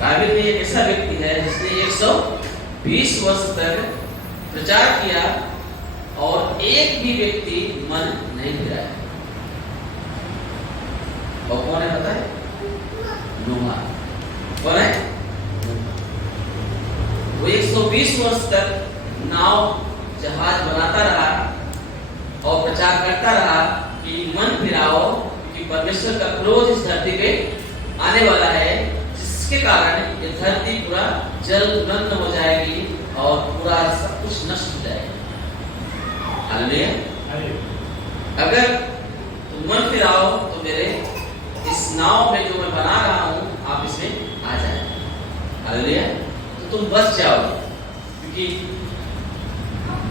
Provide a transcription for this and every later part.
काबिल भी एक ऐसा व्यक्ति है जिसने 120 वर्ष तक प्रचार किया और एक भी व्यक्ति मन नहीं फिराया। और कौन है पता है? नूह। कौन है? वो 120 वर्ष तक नाव जहाज बनाता रहा और प्रचार करता रहा कि मन फिराओ, कि परमेश्वर का क्रोध इस धरती पे आने वाला है, जिसके कारण ये धरती पूरा जलमग्न हो जाएगी और पूरा सब कुछ नष्ट हो जाएगा। हालेलुया। अगर तुम मन फिराओ तो मेरे इस नाव में जो मैं बना रहा हूं आप इसमें आ जाए। हालेलुया। तो तुम बच जाओ, क्योंकि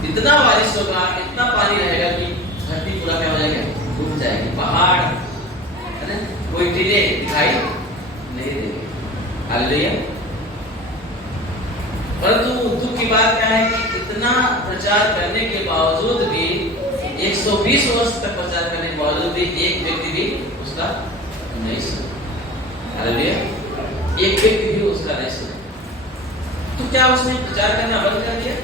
इतना बारिश होगा, इतना पानी रहेगा कि धरती पूरा क्या हो जाएगा? डूब जाएगी। पहाड़ है ना, कोई टीले दिखाई नहीं देंगे। हालेलुया। परंतु दुख की बात क्या है कि इतना प्रचार करने के बावजूद भी 120 वर्ष तक प्रचार करने के बावजूद भी एक व्यक्ति भी उसका नहीं सुना। हालेलुया। एक व्यक्ति भी उसका नहीं सुना। तो क्या उसने प्रचार करना बंद कर दिया?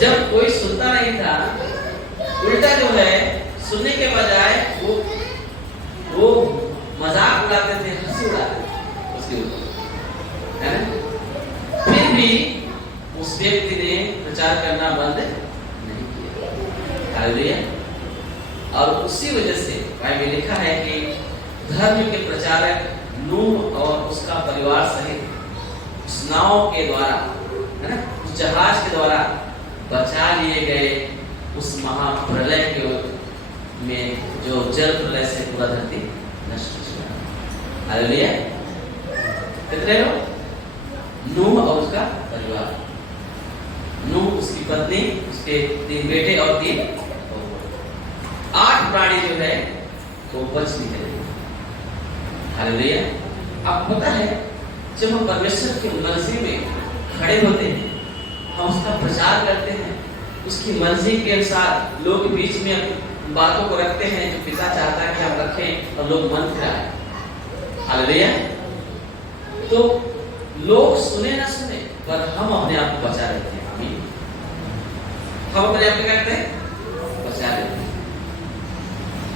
जब कोई सुनता नहीं था, उल्टा जो है सुनने के बजाय वो मजाक उड़ाते थे, हंसी उड़ाते थे उसके ऊपर, है ना? फिर भी उस व्यक्ति ने प्रचार करना बंद नहीं किया। हालेलुया। और उसी वजह से बाइबल में लिखा है कि धर्म के प्रचारक नूह और उसका परिवार सहित उस नाव के द्वारा, है ना, उस जहाज के द्वारा बचा लिए गए उस महाप्रलय के में, जो जल प्रलय से पूरा धरती नष्ट हो चुका। हालेलुया। कितने लोग? नूह और उसका परिवार, नूह, उसकी पत्नी, उसके 3 बेटे और 3 8 प्राणी जो है वो बच निकले। हालेलुया। आपको पता है जब हम परमेश्वर की मर्जी में खड़े होते हैं, हम उसका प्रचार करते हैं, उसकी मर्जी के अनुसार लोग के बीच में बातों को रखते हैं जो पिता चाहता है कि हम रखें और लोग मन फिराएं। हालेलुया। तो लोग सुने ना सुने पर हम अपने आप को बचा लेते हैं। आमीन। हम अपने आप को क्या करते हैं? बचा लेते हैं,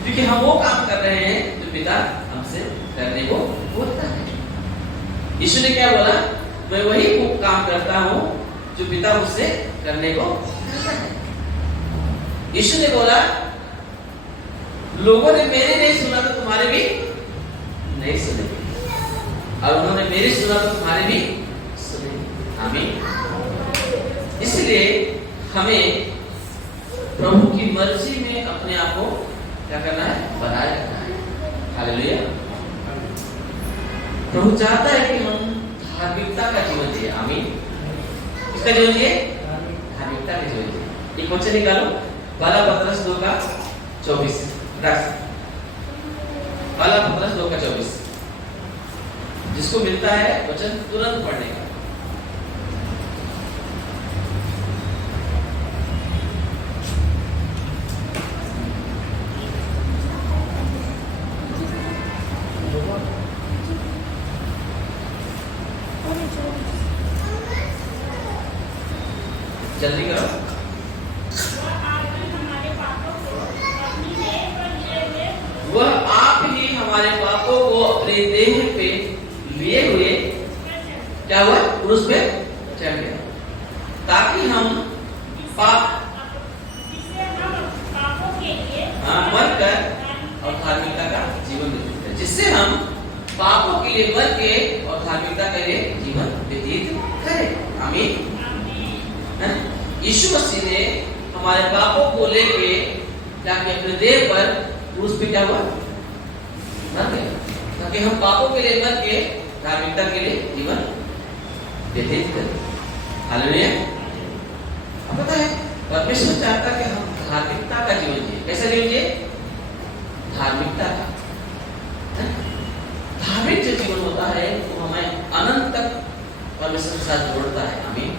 क्योंकि हम वो काम कर रहे हैं जो पिता हमसे करने को बोलता है। यीशु ने क्या बोला? मैं वही काम करता हूं जो पिता मुझसे करने को कहता है। यीशु ने बोला लोगों ने मेरे नहीं सुना तो तुम्हारे भी नहीं सुनेंगे, और उन्होंने मेरे सुना तो तुम्हारे भी सुनेंगे। आमीन। इसलिए हमें प्रभु की मर्जी में अपने आप को क्या करना है? बनाए रखना है। हालेलुया। प्रभु चाहता है कि हम धार्मिकता का जीवन जिए। आमीन। किसका जीवन जिए? धार्मिकता का जीवन जिए। एक वचन निकालो, पहला पतरस 2:24। पहला पतरस 2:24, जिसको मिलता है वचन तुरंत पढ़ने का। जल्दी करो। वह आप ही हमारे पापों को अपने देह पे लिए हुए क्या हुआ? क्रूस पे चढ़ गया, ताकि हम पाप मरकर और धार्मिकता का जीवन व्यतीत करें, जिससे हम पापों के लिए मर के और धार्मिकता के लिए जीवन व्यतीत करें। आमीन। यीशु मसीह ने हमारे पापों को लेके जाके अपने देह पर क्रूस पे क्या हुआ? मर गया, ताकि हम पापों के लिए मर के धार्मिकता के लिए जीवन व्यतीत करें। हालेलुया। अब पता है परमेश्वर चाहता है कि हम धार्मिकता का जीवन जिए। कैसा जीवन जिए? धार्मिकता का। धार्मिक जो जीवन होता है वो हमें अनंत तक परमेश्वर के साथ जोड़ता है। आमीन।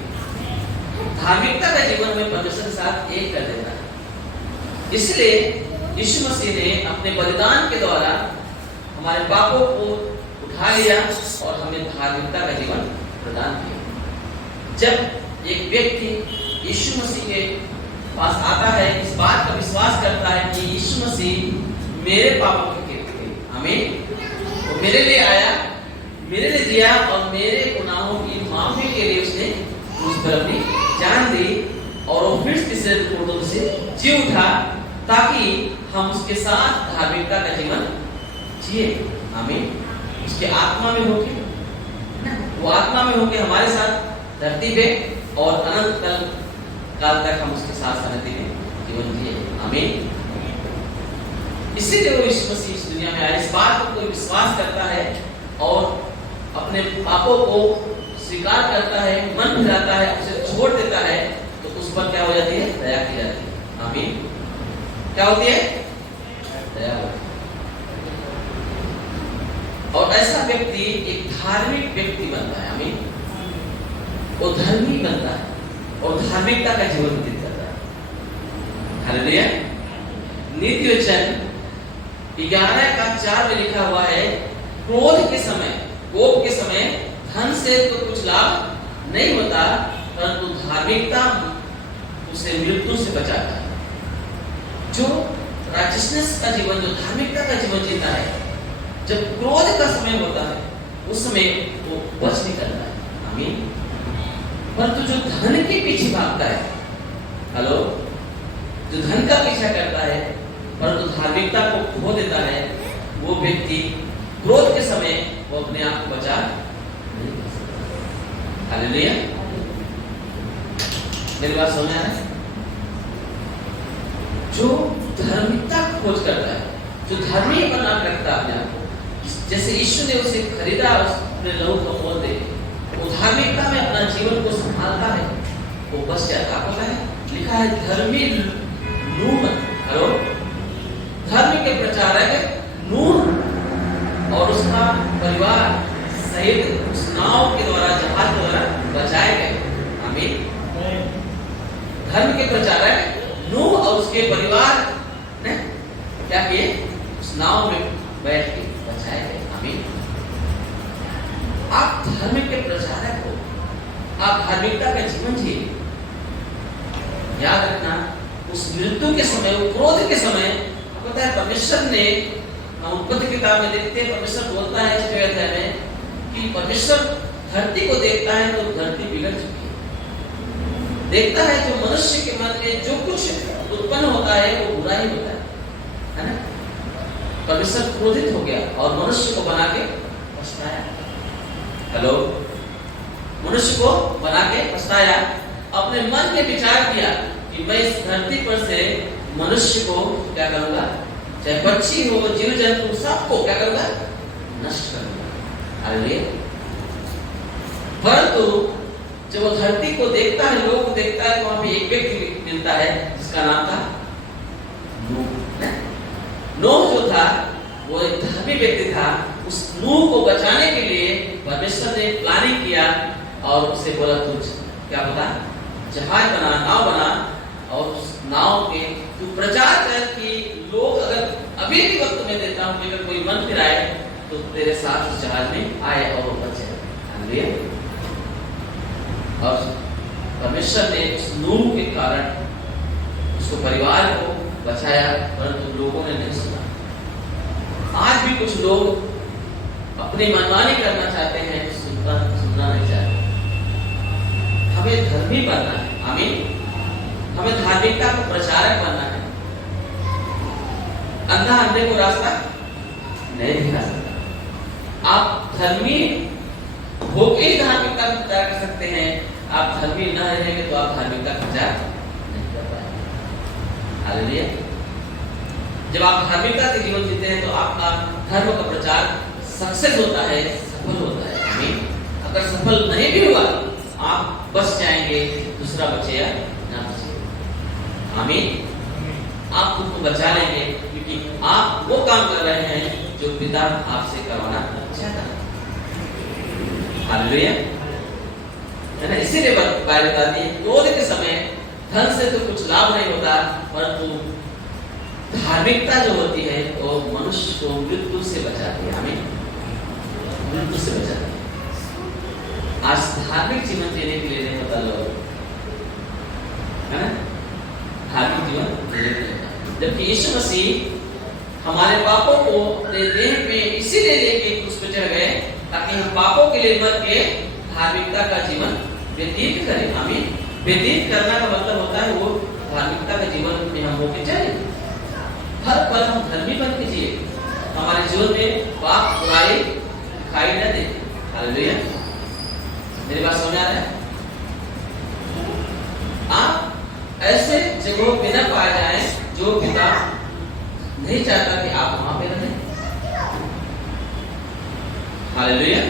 धार्मिकता का जीवन में परमेश्वर के साथ एक कर देता है। इसलिए यीशु मसीह ने अपने बलिदान के द्वारा हमारे पापों को उठा लिया और हमें धार्मिकता का जीवन प्रदान किया। जब एक व्यक्ति यीशु मसीह के पास आता है, इस बात का विश्वास करता है कि यीशु मसीह मेरे पापों के थे, आमीन, वो मेरे लिए आया, मेरे लिए दिया और मेरे गुनाहों की माफी के लिए उसने उस पर अपनी जान दी और वो फिर तीसरे दिन से जी उठा ताकि हम उसके साथ धार्मिकता का जीवन जिए, आमीन। उसके आत्मा में होके, वो आत्मा में होके हमारे साथ धरती पे और अनंत काल तक हम उसके साथ धरती में जीवन जिए, आमीन। इसीलिए वो यीशु मसीह इस दुनिया में आया। इस बात को कोई विश्वास करता है और अपने पापों को स्वीकार करता है, मन फिराता है, उसे छोड़ देता है, तो उस पर क्या हो जाती है? दया की जाती है, आमीन। क्या होती है? दया होती है। और ऐसा व्यक्ति एक धार्मिक व्यक्ति बनता है, आमीन। वो धर्मी बनता है और धार्मिकता का जीवन व्यतीत करता है, हालेलुया। नीति वचन 11:4 में लिखा हुआ है, क्रोध के समय, कोप के समय धन से तो कुछ लाभ नहीं होता, परंतु धार्मिकता उसे मृत्यु से बचाता है। जो राइचसनेस का जीवन, जो धार्मिकता का जीवन जीता है, जब क्रोध का समय होता है उस समय वो बच नहीं करता है, आमीन। परंतु जो धन के पीछे भागता है, हेलो, जो धन का पीछा करता है परंतु धार्मिकता को खो देता है, वो व्यक्ति क्रोध के समय वो अपने आप को बचा नहीं कर सकता, हालेलुया। मेरी बात समझ आ रहा है? जो धार्मिकता की खोज करता है, जो धर्मी बना रखता है अपने आप को, जैसे यीशु ने उसे खरीदा, उसने लहू को मोल दे, वो धार्मिकता में अपना जीवन को संभालता है, वो बच जाता है। लिखा है धर्मी नूह, हेलो, धर्म के प्रचारक नूह और उसका परिवार सहित उस नाव के द्वारा, जहाज के द्वारा बचाए गए, आमीन। धर्म के प्रचारक नूह और उसके परिवार ने क्या किए? उस नाव में बैठ के बचाए गए, आमीन। आप धर्म के प्रचारक हो, आप धार्मिकता का जीवन जिए। याद रखना, उस मृत्यु के समय, वो क्रोध के समय, पता है परमेश्वर ने, उत्पत्ति किताब में देखते हैं, परमेश्वर बोलता है 6वें अध्याय में कि परमेश्वर धरती को देखता है तो धरती बिगड़ चुकी है। देखता है जो मनुष्य के मन में जो कुछ उत्पन्न होता है वो बुरा ही होता है ना। परमेश्वर क्रोधित हो गया और मनुष्य को बना के पछताया, हेलो, मनुष्य को बना के पछताया, अपने मन में विचार किया कि मैं इस धरती पर से मनुष्य को क्या करूंगा, चाहे पक्षी हो, जीव जंतु, सबको क्या करूंगा? नष्ट करूंगा, हालेलुया। परंतु जब वो धरती को देखता है, लोग को देखता है, तो वहां पे एक व्यक्ति मिलता है जिसका नाम था नूह। नूह जो था वो एक धर्मी व्यक्ति था। उस नूह को बचाने के लिए परमेश्वर ने प्लानिंग किया और उसे बोला, तुझ क्या बता, जहाज बना, नाव बना, और उस नाव के तू प्रचार कर कि लोग, अगर अभी भी वक्त में देता हूं कि अगर कोई मन फिराए तो तेरे साथ उस जहाज में आए और वो बचे, हालेलुया। और परमेश्वर ने उस नूह के कारण उसको, परिवार को बचाया, परंतु लोगों ने नहीं सुना। आज भी कुछ लोग अपनी मनमानी करना चाहते हैं, सुनना नहीं चाहते। हमें धर्मी बनना है, आमीन। हमें धार्मिकता का प्रचारक बनना है। अंधा अंधे को रास्ता नहीं दिखा सकता। आप धर्मी होके ही धार्मिकता का प्रचार कर सकते हैं। आप धर्मी न रहेंगे तो आप धार्मिकता का प्रचार नहीं कर पाएंगे, हालेलुया। जब आप धार्मिकता के जीवन जीते हैं तो आपका धर्म का प्रचार सक्सेस होता है, सफल होता है, आमीन। अगर सफल नहीं भी हुआ, आप बच जाएंगे, दूसरा बचे या ना बचे, आमीन। आप खुद को बचा लेंगे क्योंकि आप वो काम कर रहे हैं जो पिता आपसे करवाना चाहता है, हालेलुया, है ना। इसीलिए बाइबल बताती है, क्रोध के समय धन से तो कुछ लाभ नहीं होता, परंतु धार्मिकता जो होती है वो मनुष्य को मृत्यु से बचाती है, आमीन। मृत्यु से बचाता है। आज धार्मिक जीवन जीने के लिए नहीं पता लोग, है ना? धार्मिक जीवन जीने के लिए, जबकि यीशु मसीह हमारे पापों को अपने देह में इसीलिए लेके क्रूस पे चढ़ गए ताकि हम पापों के लिए मर के धार्मिकता का जीवन व्यतीत करें। आमीन। व्यतीत करना का मतलब होता है वो धार्मिकता का जीवन में हम होके चले, हर पल हम धर्मी बन के जिए, हमारे जीवन में पाप बुराई दिखाई न दे। हालेलुया। मेरी बात समझ आ रहा है? आप ऐसे जगहों पे न पाए जाए जो पिता नहीं चाहता कि आप वहां पे रहें। हालेलुया।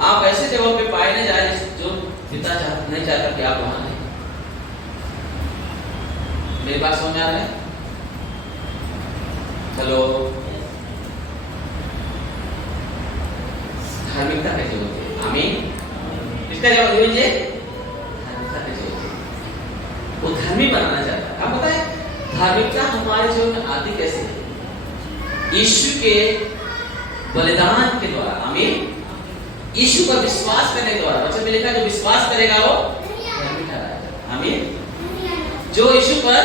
आप ऐसे जगहों पे पाए न जाए जो पिता नहीं चाहता कि आप वहां रहें। मेरी बात समझ आ रहा है? हेलो। धार्मिकता का जीवन है। आमीन। किसका जीवन है? धार्मिकता का जीवन है। वो धर्मी बनाना चाहता है। आपको पता है धार्मिकता हमारे जीवन में आती कैसे है? यीशु के बलिदान के द्वारा। आमीन। यीशु पर विश्वास करने के द्वारा। वचन में लिखा जो विश्वास करेगा वो धर्मी ठहराएगा। आमीन। जो यीशु पर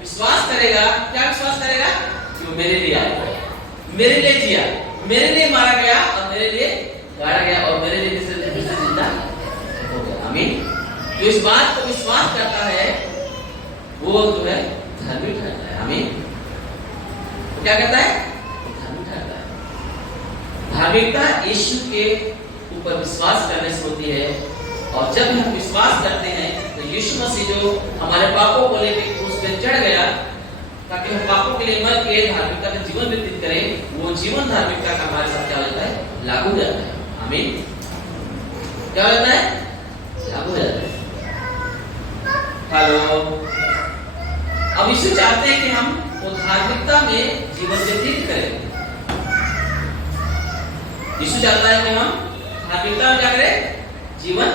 विश्वास करेगा, क्या विश्वास करेगा? कि वो मेरे लिए आया, मेरे लिए जिया, मेरे लिए मारा गया और मेरे लिए गाड़ा गया और मेरे लिए फिर से जिंदा हो गया। आमीन। जो इस बात को विश्वास करता है वो जो है धर्मी ठहरता है। आमीन। तो क्या कहता है? धर्मी ठहरता है। धार्मिकता यीशु के ऊपर विश्वास करने से होती है, और जब हम विश्वास करते हैं तो यीशु मसीह जो हमारे पापों को लेकर क्रूस पे चढ़ गया ताकि हम पापों के लिए मर के धार्मिकता का जीवन व्यतीत करें, वो जीवन धार्मिकता का हमारे साथ क्या होता है? लागू हो जाता है। आमीन। क्या होता है? लागू हो जाता है। हेलो। अब यीशु चाहते हैं कि हम वो धार्मिकता में जीवन व्यतीत करें। यीशु चाहता है कि हम धार्मिकता में क्या करें? जीवन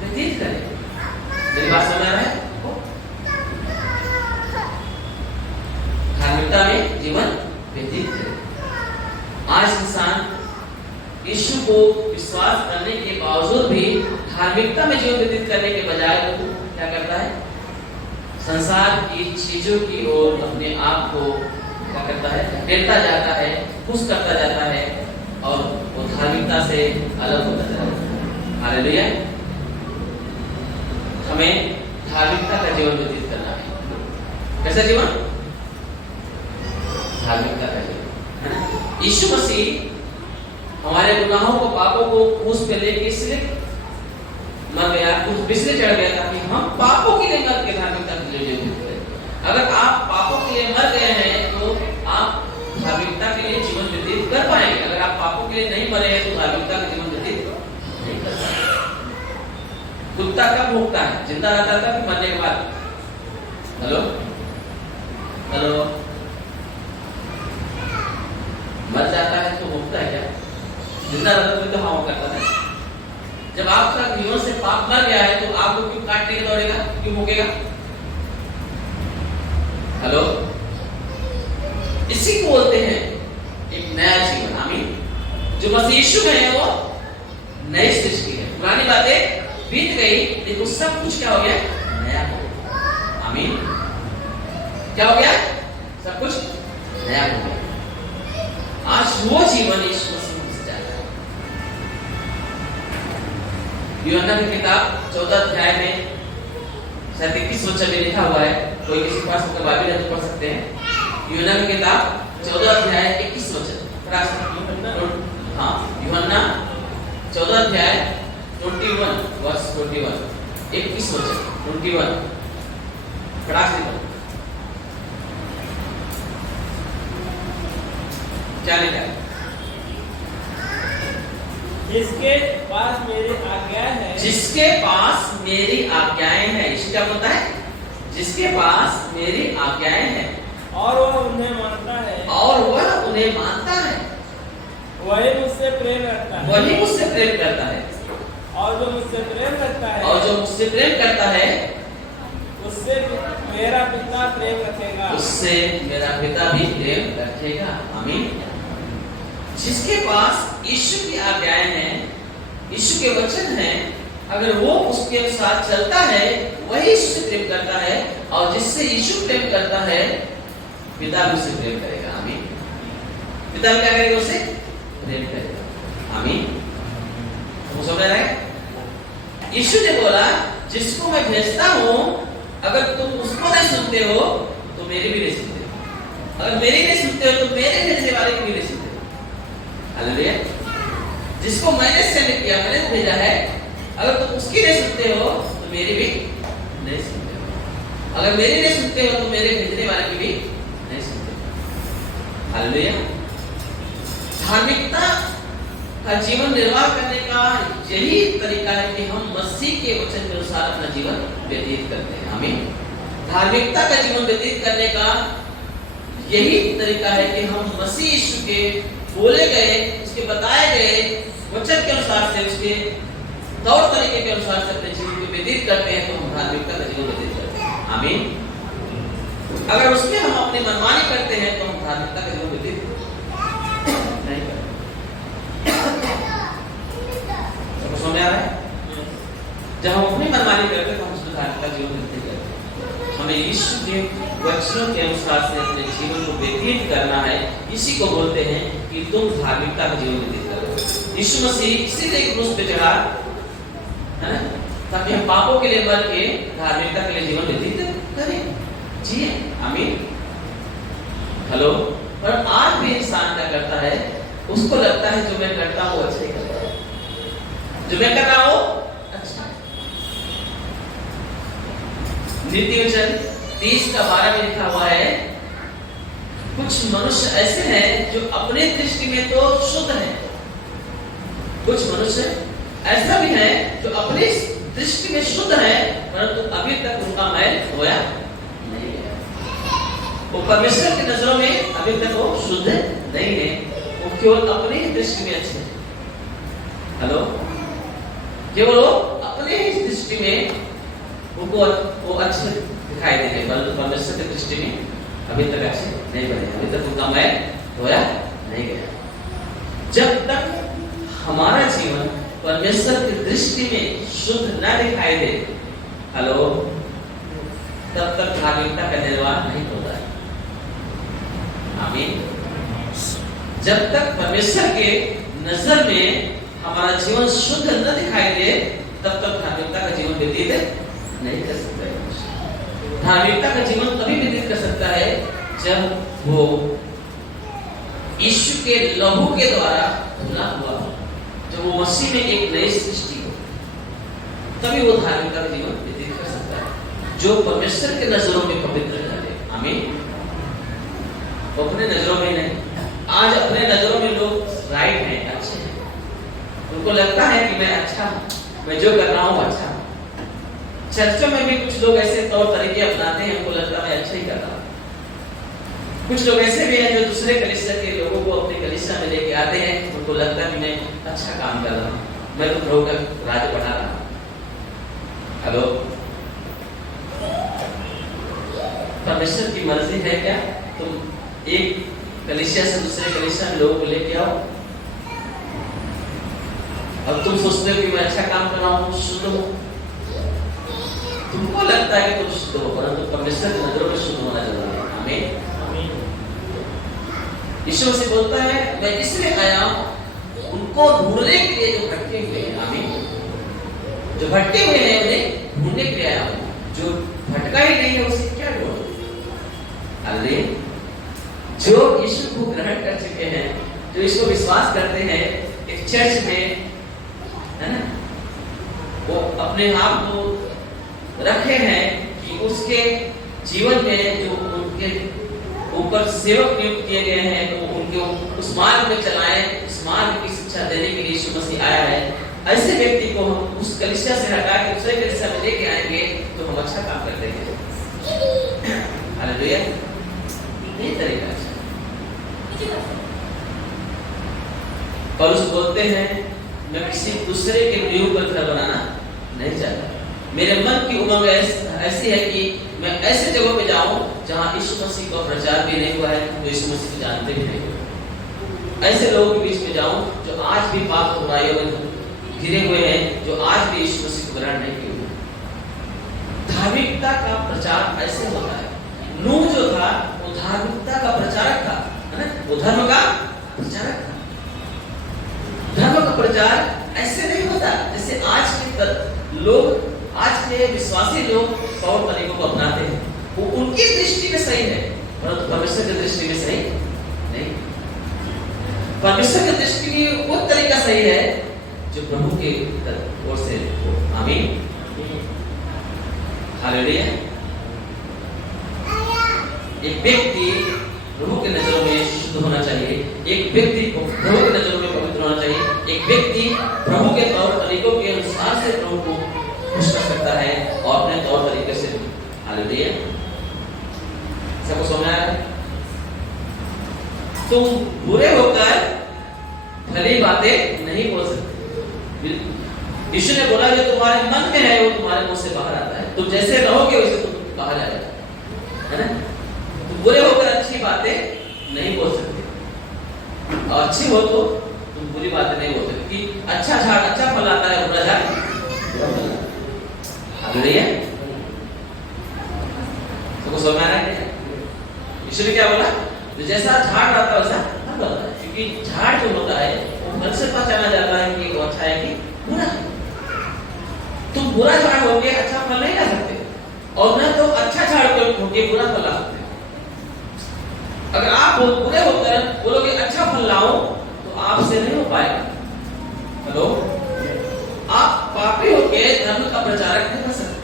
व्यतीत करें। मेरी बात समझ आ रहा है? धार्मिकता में जीवन व्यतीत करें। आज इंसान यीशु को विश्वास करने के बावजूद भी धार्मिकता में जीवन व्यतीत करने के बजाय वो क्या करता है? संसार की चीजों की ओर अपने आप को क्या करता है? ढकेलता जाता है, खुश करता जाता है और वो धार्मिकता से अलग होता जाता है। हालेलुया। हमें धार्मिकता का जीवन व्यतीत करना है। कैसा जीवन? धार्मिकता का जीवन। यीशु मसीह हमारे गुनाहों को, पापों को क्रूस पे लेके इसलिए मर गया, क्रूस पे इसलिए चढ़ गया ताकि हम पापों के लिए मर के धार्मिकता के लिए जीवन करें। अगर आप पापों के लिए मर गए हैं तो आप धार्मिकता के लिए जीवन व्यतीत कर पाएंगे। अगर आप पापों के लिए नहीं मरे हैं तो धार्मिकता का जीवन व्यतीत नहीं कर पाएंगे। कुत्ता कब भोगता है? जिंदा रहता था कि मरने के बाद? Hello hello. मर जाता है तो भोगता है क्या? जिंदा रहता तो हाँ करता था। जब आपका जीवन से पाप मर गया है तो आपको क्यों काटने के दौड़ेगा? क्यों भोगेगा? हेलो। इसी को बोलते हैं एक नया जीवन। आमीन। जो मसीह यीशु में है वो नई सृष्टि है। पुरानी बातें बीत गई लेकिन सब कुछ क्या हो गया? नया हो गया। आमीन। क्या हो गया? सब कुछ नया हो गया। आज वो जीवन यीशु मसीह में जाता है। यूहन्ना की किताब 14 अध्याय में 31 वचन में लिखा हुआ है। कोई किसी के पास होकर बाइबल है तो पढ़ सकते हैं। यूहन्ना की किताब 14 अध्याय 21 वचन। हाँ, यूहन्ना 14 अध्याय 21 वर्स 21 21 वचन 21 पढ़ा सकते। क्या लिखा है? जिसके पास मेरी आज्ञाएं हैं, जिसके पास मेरी आज्ञाएं हैं। यीशु क्या बोलता है? जिसके पास मेरी आज्ञाएं हैं और वह उन्हें मानता है, और वह उन्हें मानता है, वही मुझसे प्रेम रखता है, वही मुझसे प्रेम करता है, और जो मुझसे प्रेम करता है, और जो मुझसे प्रेम करता है उससे मेरा पिता प्रेम रखेगा, उससे मेरा पिता भी प्रेम रखेगा। आमीन। जिसके पास यीशु की आज्ञाएं हैं, यीशु के वचन हैं, अगर वो उसके अनुसार चलता है, वही यीशु से प्रेम करता है, और जिससे यीशु प्रेम करता है, पिता भी उसे प्रेम करेगा। आमीन। पिता भी क्या करेगा? उसे प्रेम करेगा। आमीन। तो समझ रहे हैं? यीशु ने बोला, जिसको मैं भेजता हूं, अगर तुम उसको नहीं सुनते हो तो मेरी भी नहीं सुनते हो। अगर मेरी नहीं सुनते हो तो मेरे भेजने वाले की भी नहीं सुनते हो। हालेलुया। जिसको मैंने सेंड किया, मैंने भेजा है, अगर तुम उसकी नहीं सुनते हो तो मेरी भी नहीं सुनते हो। अगर मेरी नहीं सुनते हो तो मेरे भेजने वाले की भी नहीं सुनते हो। हालेलुया। धार्मिकता का जीवन निर्वाह करने का यही तरीका है कि हम मसीह के वचन के अनुसार अपना जीवन व्यतीत करते हैं। आमीन। धार्मिकता का जीवन व्यतीत करने का यही तरीका है कि हम मसीह यीशु के बोले गए, उसके बताए गए वचन के अनुसार से, उसके तौर तरीके के अनुसार से अपने जीवन को व्यतीत करते हैं, तो हम धार्मिकता का जीवन व्यतीत करते हैं। आमीन। अगर उसमें हम अपनी मनमानी करते हैं तो हम धार्मिकता का जीवन व्यतीत नहीं करते। समझ आ रहा है? जब हम अपनी मनमानी करते हैं तो हम उसमें धार्मिकता जीवन व्यतीत करते हैं। हमें यीशु के वचनों के अनुसार से अपने जीवन को व्यतीत करना है। इसी को बोलते हैं कि तुम धार्मिकता का जीवन व्यतीत करो। यीशु मसीह इसीलिए क्रूस पे चढ़ा, है ना, ताकि हम पापों के लिए मर के धार्मिकता के लिए जीवन व्यतीत करें, जिए। आमीन। हेलो। पर आज भी इंसान क्या करता है? उसको लगता है जो मैं करता हूँ अच्छा ही करता हूँ, जो मैं कर रहा हूँ अच्छा। नीति वचन 30:12 में लिखा हुआ है, कुछ मनुष्य ऐसे हैं जो अपने दृष्टि में तो शुद्ध हैं, कुछ मनुष्य ऐसा भी है जो अपनी दृष्टि में शुद्ध है, परंतु अभी तक उनका मैल धोया नहीं गया। वो परमेश्वर की नजरों में अभी तक वो शुद्ध नहीं है, वो केवल अपनी दृष्टि में अच्छे हैं। हेलो। केवल वो अपने ही दृष्टि में वो अच्छे दिखाई देंगे, परंतु परमेश्वर की दृष्टि में अभी तक अच्छे नहीं बने, अभी तक उनका मैल धोया नहीं गया। जब तक हमारा जीवन परमेश्वर की दृष्टि में शुद्ध न दिखाई दे, हेलो, तब तक धार्मिकता का निर्वाह नहीं होता है। आमीन। जब तक परमेश्वर के नजर में हमारा जीवन शुद्ध न दिखाई दे, तब तक धार्मिकता का जीवन व्यतीत नहीं कर सकता है। धार्मिकता का जीवन तभी व्यतीत कर सकता है जब वो यीशु के लहू के द्वारा धुला हुआ, जब वो मसीह में एक नई सृष्टि हो, तभी वो धार्मिकता का जीवन व्यतीत कर सकता है, जो परमेश्वर के नजरों में पवित्र है। आमीन। अपने नजरों में नहीं। आज अपने नजरों में लोग राइट हैं, अच्छे हैं, उनको लगता है कि मैं अच्छा हूं, मैं जो कर रहा हूं अच्छा हूं। चर्चों में भी कुछ लोग ऐसे तौर तरीके अपनाते हैं, उनको लगता है मैं अच्छा ही कर रहा हूं। कुछ लोग ऐसे भी हैं जो दूसरे कलीसिया के लोगों को अपनी कलीसिया में लेके आते हैं, उनको लगता है कि मैं अच्छा काम कर रहा हूं, मैं तो प्रभु का राज बढ़ा रहा हूं। हेलो। परमेश्वर की मर्जी है क्या तुम एक कलीसिया से दूसरे कलीसिया में लोगों को लेके आओ? अब तुम सोचते हो कि मैं अच्छा काम कर रहा हूं, शुद्ध हूं, तुमको लगता है कि तुम शुद्ध हो, परंतु परमेश्वर की नजरों में शुद्ध होना जरूरी है। आमीन। यीशु मसीह बोलता है, मैं इसलिए आया हूं उनको ढूंढने के लिए जो भटके हुए हैं। आमीन। जो भटके हुए हैं उन्हें ढूंढने के लिए आया हूं, जो भटका ही नहीं है उसे क्या ढूंढो? अरे जो यीशु को ग्रहण कर चुके हैं, जो इसको विश्वास करते हैं, एक चर्च में, है ना, वो अपने आप को रखे हैं कि उसके जीवन में जो उनके ऊपर सेवक नियुक्त किए गए हैं, तो उनके उस मार्ग में चलाएं, उस मार्ग की शिक्षा देने के लिए यीशु मसीह आया है। ऐसे व्यक्ति को हम उस कलीसिया से हटा के दूसरे कलीसिया में लेके आएंगे तो हम अच्छा काम कर देंगे। हालेलुया। यही तरीका है। पौलुस बोलते हैं, मैं किसी दूसरे के मृत्यु पर घर बनाना नहीं चाहता। मेरे मन की उमंग ऐसी है कि मैं ऐसे जगहों पे जाऊं जहां यीशु मसीह का प्रचार भी नहीं हुआ है, तो यीशु मसीह को जानते भी नहीं हुए। ऐसे लोगों के बीच में जाऊं जो आज भी पाप और बुराइयों में घिरे हुए हैं, जो आज भी यीशु मसीह को ग्रहण नहीं किए हुए। धार्मिकता का प्रचार ऐसे होता है। नूह जो था वो धार्मिकता का प्रचारक था, है ना? वो धर्म का प्रचारक था। धर्म का प्रचार ऐसे नहीं होता जैसे आज के लोग, आज के विश्वासी लोग तौर तरीकों को अपनाते हैं। वो उनकी दृष्टि में सही है, परंतु परमेश्वर की दृष्टि में सही नहीं। परमेश्वर की दृष्टि में वो तरीका सही है जो प्रभु के ओर से। आमीन, हालेलुया। एक व्यक्ति प्रभु के नजरों में शुद्ध होना चाहिए, एक व्यक्ति प्रभु के नजरों में पवित्र होना चाहिए, एक व्यक्ति प्रभु के तौर तरीकों के अनुसार से प्रभु को खुश कर सकता है और अपने तौर तरीके से। हालेलुया, सबको समझ आ रहा है? तुम बुरे होकर भली बातें नहीं बोल सकते। यीशु ने बोला जो तुम्हारे मन में है वो तुम्हारे मुंह से बाहर आता है। तुम जैसे रहोगे वैसे तुम बाहर आएगा, है ना? तुम बुरे होकर अच्छी बातें नहीं बोल सकते, और अच्छी हो तो तुम बुरी बातें नहीं बोल सकते। कि अच्छा झाड़ अच्छा फल आता है, बुरा झाड़ बुरा फल आता है। हालेलुया, सबको समझ आ रहा है? यीशु ने क्या बोला? तो जैसा झाड़ आता है वैसा फल आता है। क्योंकि झाड़ जो होता है वो फल से पहचाना जाता है कि वो अच्छा है कि बुरा है। तुम बुरा झाड़ होगे अच्छा फल नहीं ला सकते, और न तो अच्छा झाड़ होगे बुरा फल ला सकते। अगर आप बुरे होकर बोलोगे अच्छा फल लाओ तो आपसे नहीं हो पाएगा। हेलो, आप पापी होकर धर्म का प्रचारक नहीं कर सकते,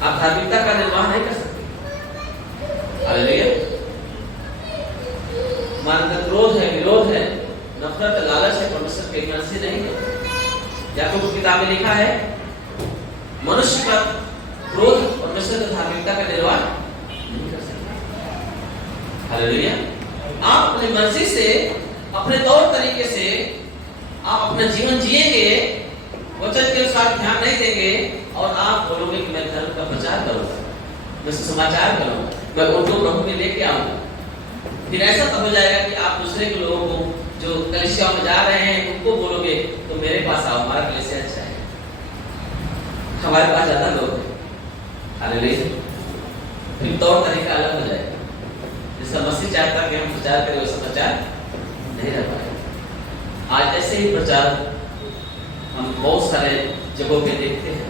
आप धार्मिकता का निर्वाह नहीं कर सकते। हालेलुया। मन में क्रोध है, विरोध है, नफरत, लालच है, परमेश्वर के मन से नहीं है। याकूब की किताब में लिखा है मनुष्य का क्रोध परमेश्वर की धार्मिकता का निर्वाह नहीं कर सकता। हालेलुया। आप अपनी मर्जी से, अपने तौर तरीके से आप अपना जीवन जिएंगे, वचन के अनुसार ध्यान नहीं देंगे, और आप बोलोगे कि मैं धर्म का प्रचार करूंगा, मैं सुसमाचार करूंगा, मैं उनको प्रभु में लेके आऊंगा। फिर ऐसा तब हो जाएगा कि आप दूसरे के लोगों को जो कलीसिया में जा रहे हैं उनको बोलोगे तो मेरे पास आओ, हमारा कलीसिया अच्छा है, हमारे पास ज्यादा लोग हैं। हालेलुया। फिर तौर तरीका अलग हो जाएगा। जिसका मसीह चाहता कि हम प्रचार करें वैसा प्रचार नहीं रह पाएगा। आज ऐसे ही प्रचार हम बहुत सारे जगहों पे देखते हैं।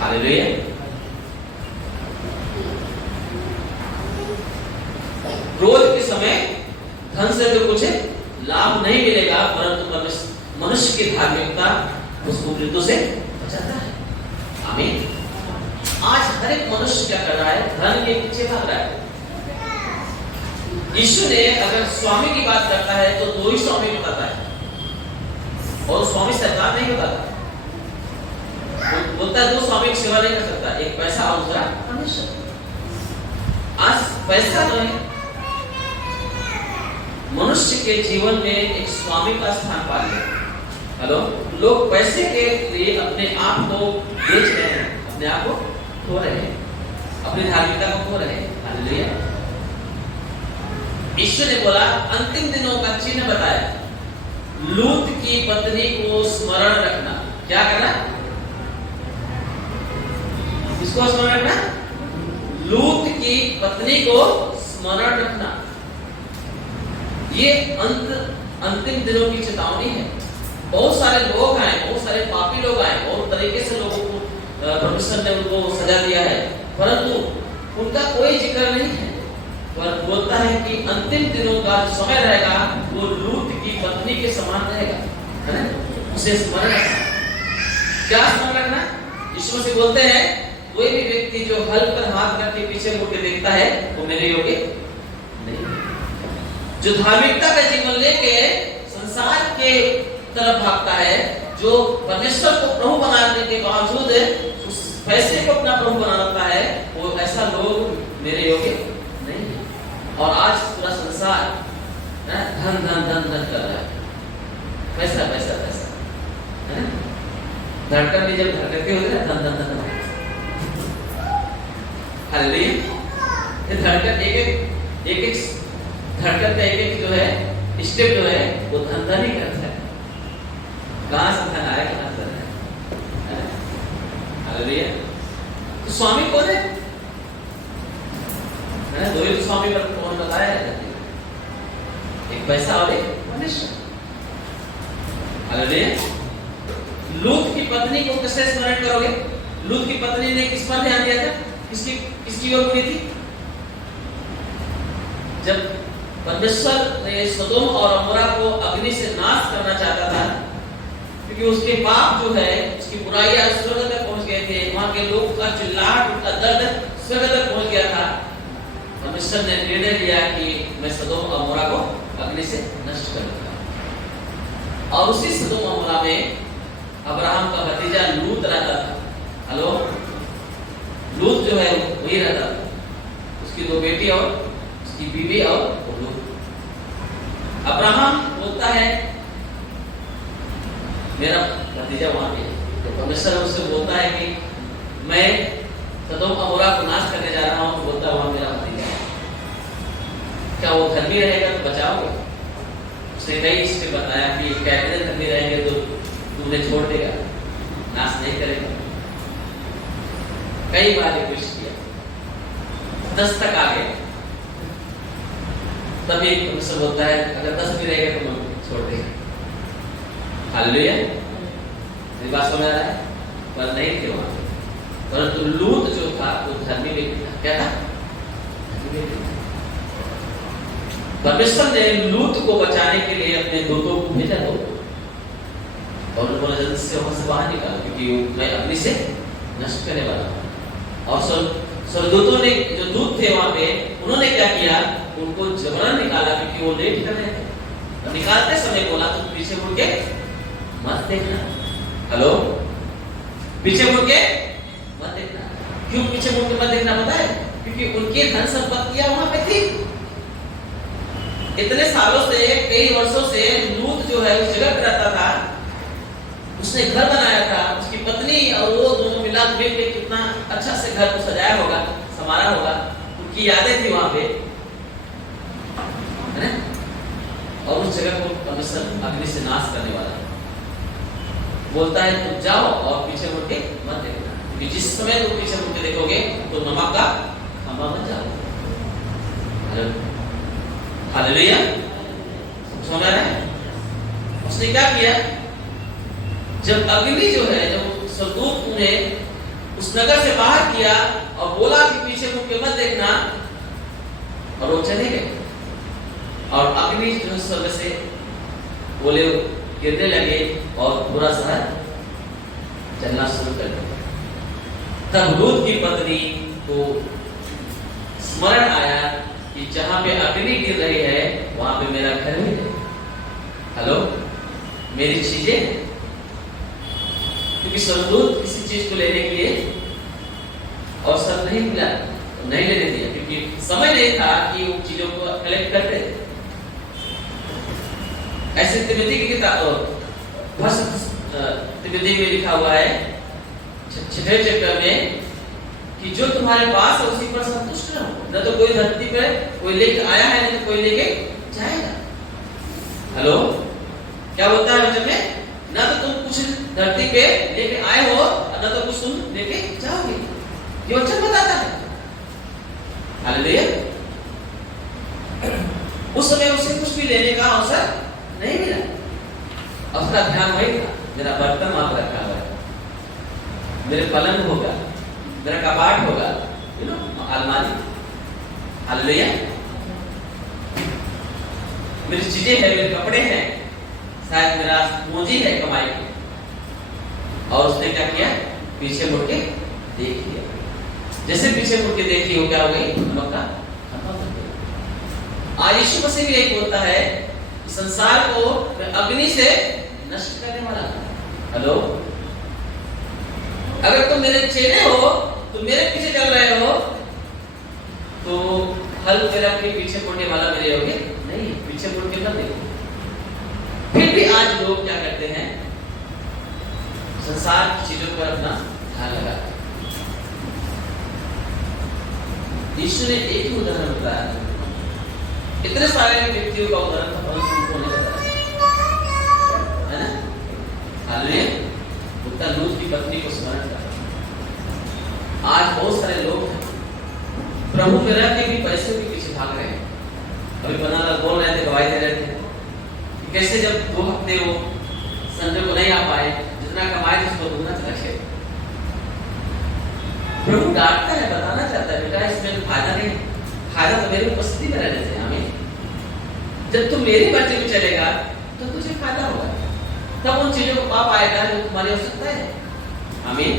हालेलुया। क्रोध के समय धन से तो कुछ लाभ नहीं मिलेगा, परंतु मनुष्य की धार्मिकता उसको मृत्यु से बचाता है। आमीन। आज हर एक मनुष्य क्या कर रहा है? धन के पीछे भाग रहा है। यीशु ने अगर स्वामी की बात करता है तो दो ही स्वामी बताता है, और स्वामी सरकार नहीं बताता। बोलता है दो स्वामी की सेवा नहीं कर सकता, एक पैसा और दूसरा परमेश्वर। आज पैसा जो है मनुष्य के जीवन में एक स्वामी का स्थान पा लिया। हेलो, लोग पैसे के लिए अपने आप को बेच रहे हैं, अपने आप को खो रहे हैं, अपनी धार्मिकता को खो रहे हैं। हालेलुया। ईश्वर ने बोला, अंतिम दिनों का चिन्ह बताया, लूत की पत्नी को स्मरण रखना। क्या करना? किसको स्मरण रखना? लूत की पत्नी को स्मरण रखना। ये अंतिम दिनों की चेतावनी है। बहुत सारे लोग आए, बहुत सारे पापी लोग आए, बहुत तरीके से लोगों को परमेश्वर ने उनको सजा दिया है, परंतु उनका कोई जिक्र नहीं है। पर बोलता है कि अंतिम दिनों का समय रहेगा वो लूत की पत्नी के समान रहेगा, है ना? उसे स्मरण रखना। क्या स्मरण रखना? यीशु मसीह बोलते हैं कोई भी व्यक्ति जो हल पर हाथ करके पीछे मुड़ के देखता है वो मेरे योग्य नहीं। जो धार्मिकता का जीवन लेके संसार के तरफ भागता है, जो परमेश्वर को प्रभु बनाने के बावजूद उस पैसे को अपना प्रभु बनाता है, वो ऐसा लोग मेरे योग्य नहीं है। और आज पूरा संसार धन धन धन धन कर रहा है, पैसा पैसा पैसा, है ना? धड़कन भी जब धड़कते होते हैं धन धन धन। हालेलुया। ये धड़कन एक एक धड़कन का एक जो है स्टेप जो है वो धन ही करता है। कहां से धन आया, कहां से धन आया। हालेलुया। तो स्वामी कौन है? दो ही स्वामी पर कौन बताया है? एक पैसा और एक मनुष्य। हालेलुया। लूत की पत्नी को कैसे स्मरण करोगे? लूत की पत्नी ने किस पर ध्यान दिया था? किसकी ओर मुड़ी थी? जब परमेश्वर ने सदोम और अमोरा को अग्नि से नाश करना चाहता था, क्योंकि उसके पाप जो है, उसकी बुराइयां स्वर्ग तक पहुंच गए थे, वहां के लोग का चिल्लाहट, उनका दर्द स्वर्ग तक पहुंच गया था। परमेश्वर ने निर्णय लिया कि मैं सदोम और अमोरा को अग्नि से नष्ट कर दूंगा। और उसी सदोम और अमोरा में अब्राहम का भतीजा लूत रहता था। हेलो, लूत जो है वही रहता था, उसकी दो बेटी और उसकी बीवी और लूत। अब्राहम बोलता है मेरा भतीजा वहां पे, तो परमेश्वर उससे बोलता है कि मैं सदोम अमोरा को नाश करने जा रहा हूं, तो बोलता है वहां मेरा भतीजा है। क्या वो धर्मी रहेगा तो बचाओगे? उसने कई स्टेप बताया कि कैसे धर्मी रहेंगे तो तुम्हें छोड़ देगा, नाश नहीं करेगा। कई बार रिक्वेस्ट किया, 10 तक आ गए, तभी परमेश्वर बोलता है अगर 10 भी रहेगा तो मैं छोड़ देगा। हालेलुया। मेरी बात समझ आ रहा है? पर नहीं थे वहां, परंतु लूत जो था वो धर्मी व्यक्ति था। क्या था? परमेश्वर ने लूत को बचाने के लिए अपने दूतों को भेजा था और उन्होंने जल्दी से वहां से बाहर निकाला, क्योंकि मैं अग्नि से नष्ट करने वाला हूं। और स्वर्गदूतों ने, जो दूत थे वहां पे, उन्होंने क्या किया? उनको जबरन निकाला, क्योंकि वो लेट कर रहे थे। और निकालते समय बोला तुम पीछे मुड़ के मत देखना। हेलो, पीछे मुड़ के मत देखना। क्यों पीछे मुड़ के मत देखना पता है? क्योंकि उनकी धन संपत्तियां वहां पे थी। इतने सालों से, कई वर्षों से लूत जो है उस जगह पर रहता था, उसने घर बनाया था, उसकी पत्नी और वो दोनों मिला के कितना अच्छा से घर को सजाया होगा, संवारा होगा, उनकी यादें थी वहां पे, है ना? और उस जगह को परमेश्वर अग्नि से नाश करने वाला बोलता है तुम जाओ और पीछे मुड़ के मत देखना, क्योंकि जिस समय तुम पीछे मुड़ के देखोगे तो नमक का खंभा बन जाओगे। हालेलुया। समझ रहे हैं? उसने क्या किया? जब अग्नि जो है, जब स्वर्गदूत ने उस नगर से बाहर किया और बोला कि पीछे मुड़ के मत देखना, और वो चले गए, और अग्नि जो स्वर्ग से बोले गिरने लगे और पूरा शहर जलना शुरू कर दिया। तब लूत की पत्नी को स्मरण आया कि जहां पे अग्नि गिर रही है वहां पे मेरा घर भी है। हेलो, मेरी चीजें, क्योंकि स्वर्गदूत किसी चीज को लेने के लिए अवसर नहीं मिला, नहीं लेने दिया, क्योंकि समय नहीं था कि उन चीजों को कलेक्ट करते। ऐसे तिमोथी की किताब तिमोथी में लिखा हुआ है 6वें चैप्टर में कि जो तुम्हारे पास है उसी पर संतुष्ट रहो, न तो कोई धरती पे कोई लेके आया है, न तो कोई लेके जाएगा। हेलो, क्या बोलता है वचन में? न तो तुम कुछ धरती पे लेके आए हो, न तो कुछ तुम लेके जाओगे। ये वचन बताता है। हालेलुया। उस समय उसे कुछ भी लेने का अवसर नहीं मिला। उसका ध्यान वही था, मेरा बर्तन वहां पर रखा हुआ है, मेरे पलंग होगा, मेरा कपाट होगा, अलमारी। हालेलुया। मेरी चीजें हैं, मेरे कपड़े हैं, शायद मेरा पूंजी है कमाई की। और उसने क्या किया? पीछे मुड़ के देख लिया। जैसे पीछे मुड़ के देखी हो, क्या हो गई? नमक का खंभा बन गया। आज यीशु मसीह भी यही बोलता है, संसार को अग्नि से नष्ट करने वाला। हेलो, अगर तुम मेरे चेले हो, तुम मेरे पीछे चल रहे हो, तो हल मेरा के पीछे मुड़ने वाला मेरे होगे नहीं, पीछे मुड़ के मत देखो। फिर भी आज लोग क्या करते हैं? संसार की चीजों पर अपना ध्यान लगाते हैं। यीशु ने एक ही उदाहरण बताया, इतने सारे व्यक्तियों का उदाहरण था, परंतु उनको नहीं पता है ना। हालेलुया। उसका लूत की पत्नी को स्मरण कर। आज बहुत सारे लोग हैं प्रभु में रह के भी पैसे के पीछे भाग रहे हैं। अभी बनाना बोल रहे थे, गवाही दे रहे थे कि कैसे जब 2 हफ्ते वो संडे को नहीं आ पाए, जितना कमाए थे उसको दुगना चला गया। प्रभु डांटता है, बताना चाहता है बेटा इसमें फायदा नहीं, फायदा तो मेरी उपस्थिति में रहने से। हमें जब तू मेरी मर्जी में चलेगा तो तुझे फायदा होगा, तब उन चीजों को पा पाएगा जो तुम्हारी आवश्यकता है। हमें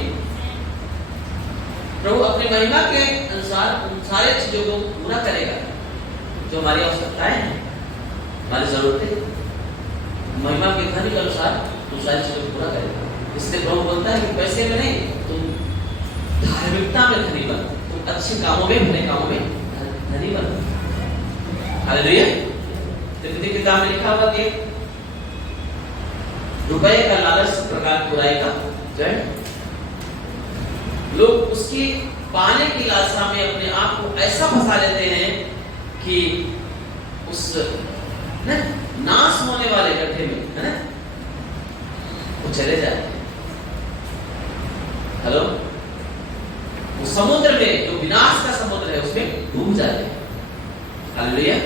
प्रभु अपनी महिमा के अनुसार उन सारे चीजों को पूरा करेगा जो हमारी आवश्यकताएं हैं, हमारी जरूरतें, महिमा के धन के अनुसार उन सारी चीजों को पूरा करेगा। इसलिए प्रभु बोलता है कि पैसे में नहीं, तुम धार्मिकता में धनी बन, तुम अच्छे कामों में, बुरे कामों में धनी बन। हालेलुया। तिमोथी की किताब में लिखा हुआ कि रुपए का लालच सब प्रकार की बुराई का जड़। लोग उसकी पाने की लालसा में अपने आप को ऐसा फंसा लेते हैं कि उस नाश होने वाले गड्ढे में है ना वो चले जाते हैं। हेलो। वो समुद्र में, जो विनाश का समुद्र है, उसमें डूब जाते हैं। हालेलुया।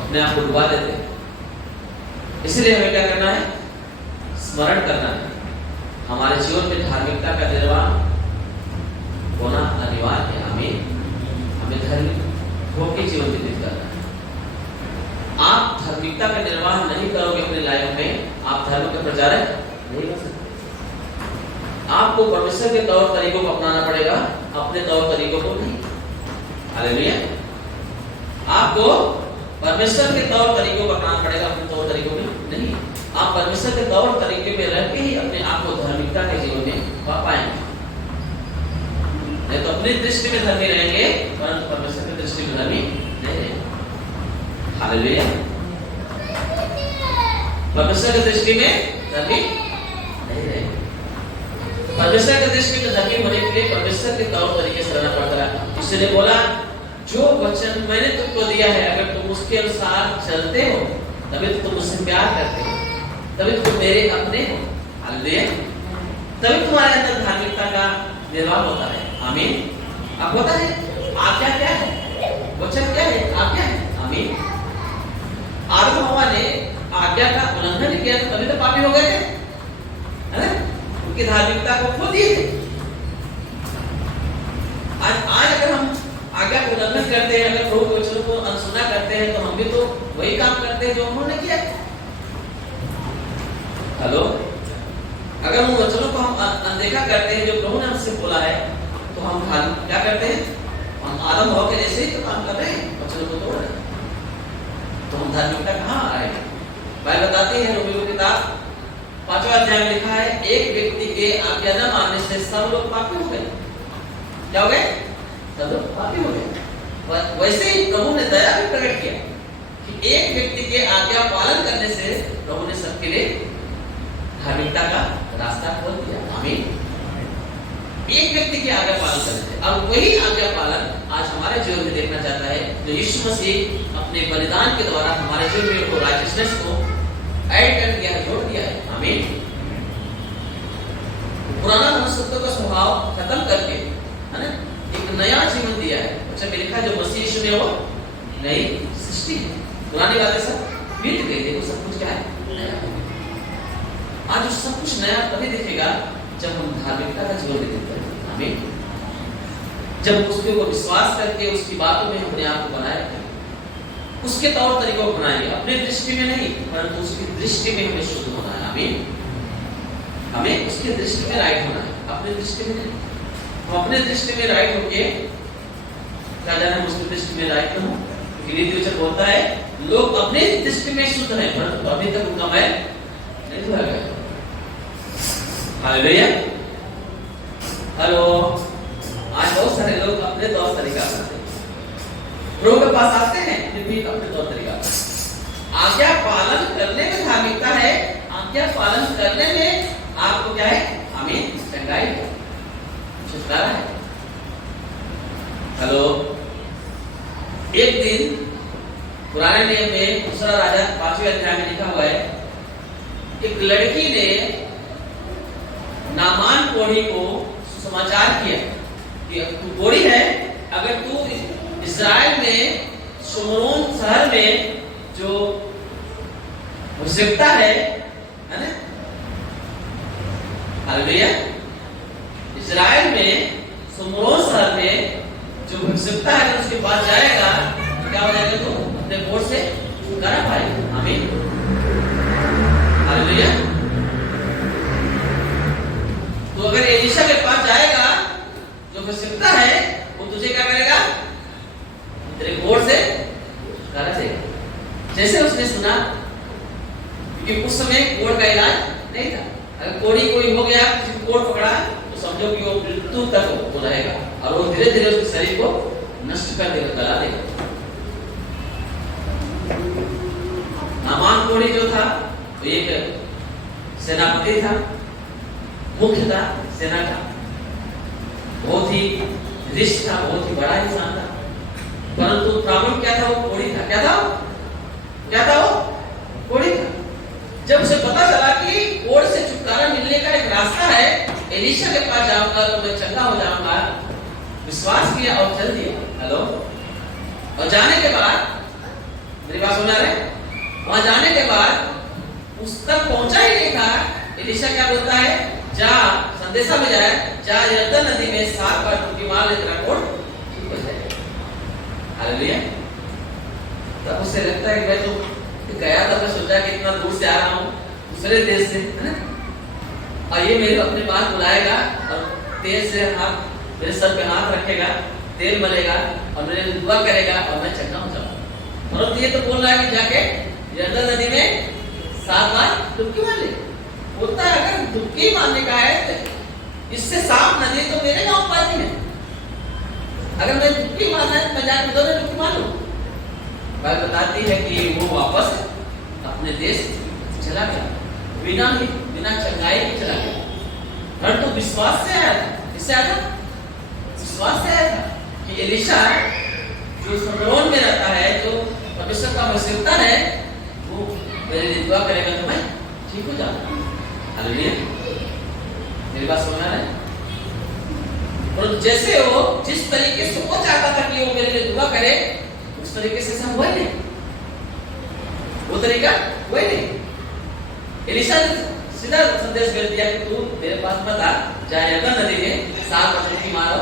अपने आप को डुबा देते हैं। इसलिए हमें क्या करना है? स्मरण करना है। हमारे जीवन में धार्मिकता का निर्वाह होना अनिवार्य है। हमें धार्मिक होकर जीवन व्यतीत करना है। आप धार्मिकता का निर्वाह नहीं करोगे अपने लाइफ में, आप धर्म के प्रचारक नहीं बन सकते। आपको परमेश्वर के तौर तरीकों को अपनाना पड़ेगा, अपने तौर तरीकों को नहीं। हालेलुया। आपको परमेश्वर के तौर तरीकों को अपनाना पड़ेगा, अपने तौर तरीकों में नहीं। आप परमेश्वर के तौर तरीके में रह के ही अपने आप को धार्मिकता के जीवन में पा पाएंगे। नहीं तो अपनी दृष्टि में धर्मी रहेंगे, परंतु परमेश्वर की दृष्टि में धर्मी नहीं रहेंगे। हालेलुया। परमेश्वर की दृष्टि में धर्मी नहीं रहेंगे। परमेश्वर की दृष्टि में धर्मी होने के लिए परमेश्वर के तौर तरीके से रहना पड़ता है। इसलिए बोला, जो वचन मैंने तुमको दिया है, अगर तुम उसके अनुसार चलते हो, तभी तो तुम मुझसे प्यार करते हो, तभी तुम मेरे अपने हो। हालेलुया। तभी तुम्हारे अंदर धार्मिकता का निर्वाह होता है। आमीन। अब होता है आज्ञा क्या है, वचन क्या है, आज्ञा है। आमीन। आदम हवा ने आज्ञा का उल्लंघन किया तो तभी तो पापी हो गए थे, है ना। उनकी धार्मिकता को खो दिए थे। आज अगर हम आज्ञा को उल्लंघन करते हैं, अगर प्रभु के वचनों को अनसुना करते हैं, तो हम भी तो वही काम करते हैं जो उन्होंने किया। हेलो। अगर उन वचनों को हम अनदेखा करते हैं जो प्रभु ने हमसे बोला है, तो हम क्या करते हैं? हम आदम हवा के जैसे ही तो काम कर रहे हैं, वचनों को तोड़ रहे हैं। तो हम धार्मिकता कहाँ आ रहे हैं? बाइबल बताती है, रोमियो की किताब 5वां अध्याय में लिखा है, एक व्यक्ति के आज्ञा न मानने से सब लोग पापी हो गए। क्या हो गए? सब लोग पापी हो गए। वैसे ही प्रभु ने दया भी प्रकट किया कि एक व्यक्ति के आज्ञा पालन करने से प्रभु ने सबके लिए धार्मिकता का रास्ता खोल दिया। आमीन। एक व्यक्ति के आज्ञा पालन करने से, अब वही आज्ञा पालन आज हमारे जीवन में देखना चाहता है, जो यीशु मसीह अपने बलिदान के द्वारा हमारे जीवन में वो राइटियसनेस को ऐड कर दिया है, जोड़ दिया है। आमीन। पुराना मनुष्यत्व का स्वभाव खत्म करके, है ना, एक नया जीवन दिया है। अच्छा में लिखा है, जो मसीह यीशु में हो नई सृष्टि है, पुरानी बातें सब बीत गई, देखो सब कुछ क्या है, नया। आज सब कुछ नया तभी दिखेगा जब हम धार्मिकता का जीवन व्यतीत करेंगे। आमीन। जब उसके ऊपर विश्वास करके उसकी बातों में अपने आप को बनाए रखेंगे, उसके तौर तरीकों को बनाएंगे, अपने दृष्टि में नहीं, परंतु उसकी दृष्टि में हमें शुद्ध होना है। आमीन। हमें उसकी दृष्टि में राइट होना है, अपनी दृष्टि में नहीं। हम अपने दृष्टि में राइट होके क्या जाने उसकी दृष्टि में राइट हो। नीति वचन बोलता है, लोग अपने दृष्टि में शुद्ध हैं, परंतु अभी तक उनका मैल नहीं धोया गया। हालेलुया। हेलो। आज बहुत सारे लोग अपने तौर तरीका करते हैं, प्रभु के पास आते हैं, फिर भी अपने तौर तरीका। आज्ञा पालन करने में धार्मिकता है, आज्ञा पालन करने में आपको क्या है? आमीन, चंगाई है, छुटकारा है। हेलो। एक दिन पुराने नियम में दूसरा राजा 5वें अध्याय में लिखा हुआ है, एक लड़की ने नामान कोढ़ी को समाचार किया कि तू कोढ़ी है, अगर तू इस्राएल में शोमरोन शहर में जो आवश्यकता है ना, हालेलुया, इस्राएल में शोमरोन शहर में जो आवश्यकता है उसके पास जाएगा तो क्या हो जाएगा, तो अपने वोट से छुटकारा पाएगा। आमीन, हालेलुया। तो अगर एलीशा के पास जाएगा जो आवश्यकता है वो तुझे क्या करेगा, तेरे वोट से छुटकारा देगा। जैसे उसने सुना, क्योंकि उस समय कोढ़ का इलाज नहीं था, अगर कोढ़ी कोई हो गया, किसी कोढ़ पकड़ा तो समझो कि वो मृत्यु तक वो रहेगा और वो धीरे धीरे उसके शरीर को नष्ट कर देगा, गला देगा। नामान कोढ़ी जो था वो एक सेनापति था, मुख्य था सेना का, बहुत ही रिच था, बहुत ही बड़ा इंसान था, परंतु प्रॉब्लम क्या था, वो कोढ़ी था। क्या था वो कोढ़ी था। जब उसे पता चला कि कोढ़ से छुटकारा मिलने का एक रास्ता है, एलीशा के पास जाऊंगा तो मैं चंगा हो जाऊंगा, विश्वास किया और चल दिया। हेलो, और जाने के बाद, मेरी बात सुना रहे, वहां जाने के बाद उस तक पहुंचा ही नहीं था, एलीशा क्या बोलता है, जा, संदेशा में जाए, जा यरदन नदी में 7 बार डुबकी मार ले, तेरा कोढ़ ठीक हो जाएगा। हालेलुया। तब उसे लगता है कि मैं तो गया था, मैं सोचा कि इतना दूर से आ रहा हूँ दूसरे देश से, है ना, और ये मेरे अपने पास बुलाएगा और तेल से हाथ मेरे सर पे हाथ रखेगा, तेल मलेगा और मेरे लिए दुआ करेगा और मैं चंगा हो जाऊंगा। परंतु ये तो बोल रहा है कि जाके यरदन नदी में 7 बार डुबकी मार ले। बोलता है अगर डुबकी मारने का है तो इससे साफ नदी तो मेरे गांव पाती है, अगर मैं डुबकी मारना है तो मैं जाकर उधर में डुबकी मार लूं। बात बताती है कि वो वापस अपने देश चला गया, बिना चंगाई के चला गया। पर तो विश्वास से आया था, इससे आया था, विश्वास से आया था कि एलीशा जो शोमरोन में रहता है, जो परमेश्वर का आवश्यकता है, वो मेरे लिए दुआ करेगा तो मैं ठीक हो जाऊंगा। हालेलुया, मेरी बात सुनना है। और जैसे वो जिस तरीके से वो चाहता था कि वो मेरे लिए दुआ करे, उस तरीके से सब हुआ नहीं, वो तरीका हुआ नहीं। एलीशा ने सीधा संदेश कर दिया कि तू मेरे पास मत आ, जा यरदन नदी में 7 बार डुबकी मारो।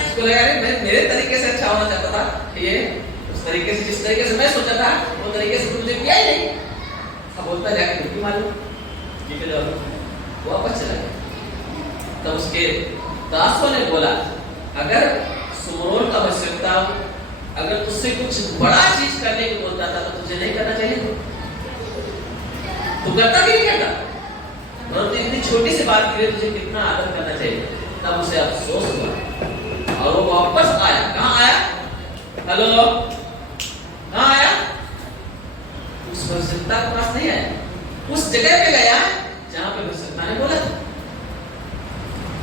उसको लगा मेरे तरीके से अच्छा होना चाहता था, ये उस तरीके से, जिस तरीके से मैं सोचा था वो तरीके से मुझे किया ही नहीं। अब बोलता जाके डुबकी मारो, ठीक है, वो वापस चला गया। तब उसके दासों ने बोला, अगर शोमरोन का आवश्यकता, अगर तुझसे कुछ बड़ा चीज करने को बोलता था तो तुझे नहीं करना चाहिए, तू करता कि नहीं करता, परंतु इतनी छोटी सी बात के लिए तुझे कितना आदर करना चाहिए। तब उसे अफसोस हुआ और वो वापस आया। कहाँ आया? हेलो, कहाँ आया? उस आवश्यकता के पास नहीं आया, उस जगह पे गया जहां पे आवश्यकता ने बोला था।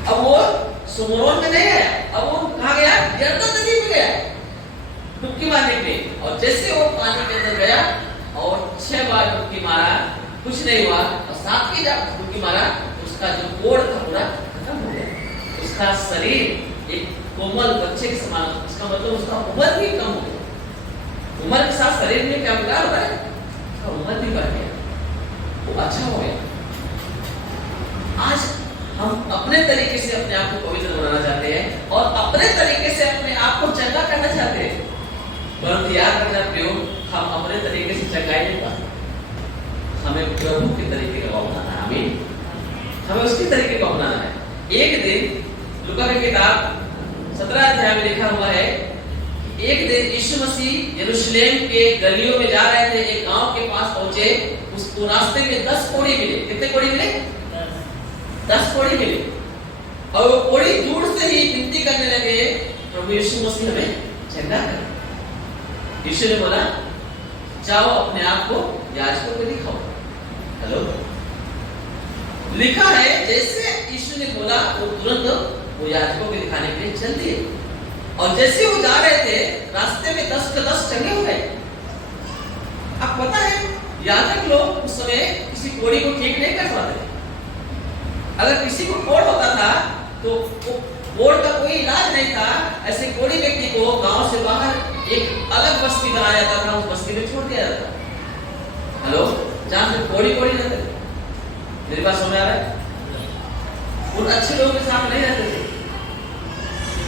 अब वो शोमरोन में नहीं आया, अब वो कहाँ गया? यरदन नदी में गया डुबकी मारने के लिए। और जैसे वो पानी के अंदर गया और 6 बार डुबकी मारा, कुछ नहीं हुआ, और 7वीं जब डुबकी मारा, उसका जो कोढ़ था पूरा खत्म हो गया। उसका शरीर एक कोमल बच्चे के समान, इसका मतलब उसका उम्र भी कम हो गया। उम्र के साथ शरीर में क्या बिगाड़ होता है, उसका उम्र भी बढ़ गया, वो अच्छा हो गया। आज हम अपने तरीके से अपने आप को पवित्र बनाना चाहते हैं और अपने तरीके से अपने आप को चंगा करना चाहते हैं, परंतु याद रखना प्रियो, हम अपने तरीके से चंगाई नहीं पाते, हमें प्रभु के तरीके का अपनाना है। आमीन, हमें उसके तरीके को अपनाना है। एक दिन लूका की किताब 17 अध्याय में लिखा हुआ है, एक दिन यीशु मसीह यरूशलेम के गलियों में जा रहे थे, एक गांव के पास पहुंचे, उसको रास्ते में 10 कोढ़ी मिले। कितने कोढ़ी मिले? 10 कोढ़ी मिले। और वो कोढ़ी दूर से ही विनती करने लगे, प्रभु यीशु मसीह हमें चंगा कर। यीशु ने बोला, जाओ अपने आप को याजकों को दिखाओ। हेलो, लिखा है जैसे यीशु ने बोला वो तुरंत वो याजकों को दिखाने के लिए चल दिए। और जैसे वो जा रहे थे रास्ते में 10 के 10 चंगे हो गए। अब पता है याजक लोग उस समय किसी कोढ़ी को ठीक नहीं कर पाते। अगर किसी को कोढ़ होता था तो कोढ़ का कोई इलाज नहीं था, ऐसे कोढ़ी व्यक्ति को गांव से बाहर एक अलग बस्ती बनाया जाता था, उस बस्ती में छोड़ दिया जाता था। हेलो, जहां से कोढ़ी रहते थे, मेरी बात समझ आ रहा है? उन अच्छे लोगों के साथ नहीं रहते थे।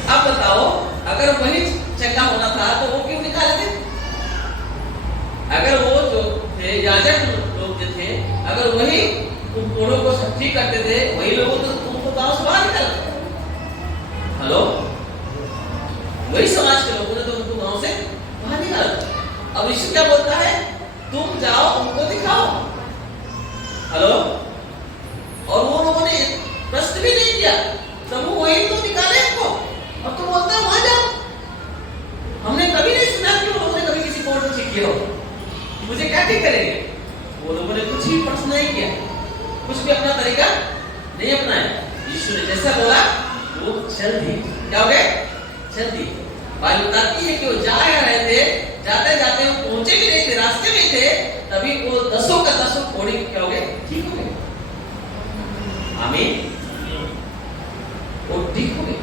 अब बताओ, अगर वही चंगा होना था तो वो क्यों निकाले थे? अगर वो जो थे याजक लोग जो थे, अगर वही उन कोढ़ों को ठीक करते थे, वही लोगों तो उनको गांव से बाहर निकालते। हेलो, वही समाज के लोगों ने तो उनको गांव से बाहर निकाला। अब यीशु क्या बोलता है? तुम जाओ, उनको दिखाओ। हेलो, और वो लोगों ने प्रश्न भी नहीं किया, प्रभु वही तो निकाले हमको, और तुम बोलते हो वहां जाओ। हमने कभी नहीं सुना कि वो लोगों ने कभी किसी कोढ़ को ठीक किया हो। मुझे क्या ठीक करेंगे? वो लोगों ने कुछ ही प्रश्न नहीं किया, कुछ भी अपना तरीका नहीं अपनाया। यीशु ने जैसा बोला वो चल दी। क्या हो गए? चल दी। बाइबल बताती है कि वो जा रहे थे, जाते जाते वो पहुंचे भी नहीं थे, रास्ते में थे, तभी वो 10 का 10 कोढ़ी क्या हो गए? ठीक हो गए। आमीन। वो ठीक हो गए।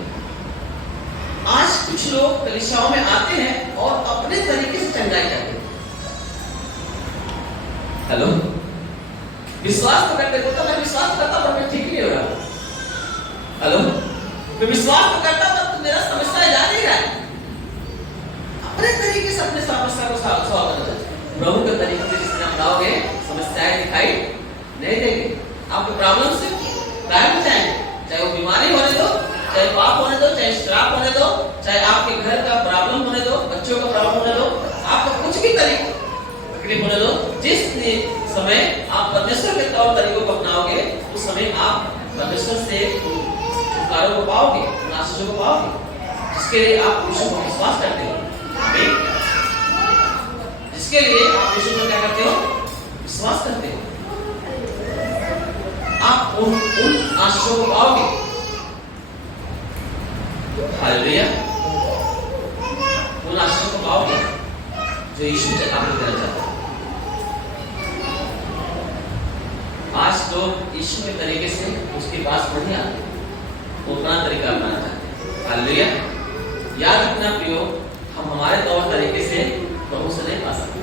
आज कुछ लोग कलीसियाओं में आते हैं और अपने तरीके से चंगाई जाते हैं। हेलो, विश्वास तो करते, बोलता मैं विश्वास करता पर मैं ठीक नहीं हो रहा। हेलो, मैं विश्वास तो करता पर मेरा समस्या जा नहीं रहा है। अपने तरीके से अपने समस्या को सॉल्व करना। प्रभु के तरीके से जिसने अपनाओगे, समस्याएं दिखाई नहीं देगी। आपके प्रॉब्लम से गायब हो जाएंगे। चाहे वो बीमारी होने दो, चाहे पाप होने दो, चाहे श्राप होने दो, चाहे आपके घर का प्रॉब्लम होने दो, बच्चों का प्रॉब्लम होने दो, आपका कुछ भी तकलीफ होने दो। जिस समय आप परमेश्वर के तौर तरीकों को अपनाओगे, उस समय आप परमेश्वर से छुटकारे को पाओगे, आशीषों को पाओगे, जिसके लिए आप यीशु को विश्वास करते हो। जिसके लिए आप यीशु को क्या करते हो? विश्वास करते हो। आप उन आशीषों को पाओगे। हालेलुया। उन आशीषों को पाओगे जो यीशु आपको देना चाहता है। आज लोग यीशु के तरीके से उसके पास नहीं आते, वो अपना तरीका अपनाना चाहते हैं। हालेलुया। याद रखना प्रियो, हम हमारे तौर तरीके से प्रभु से नहीं पा सकते।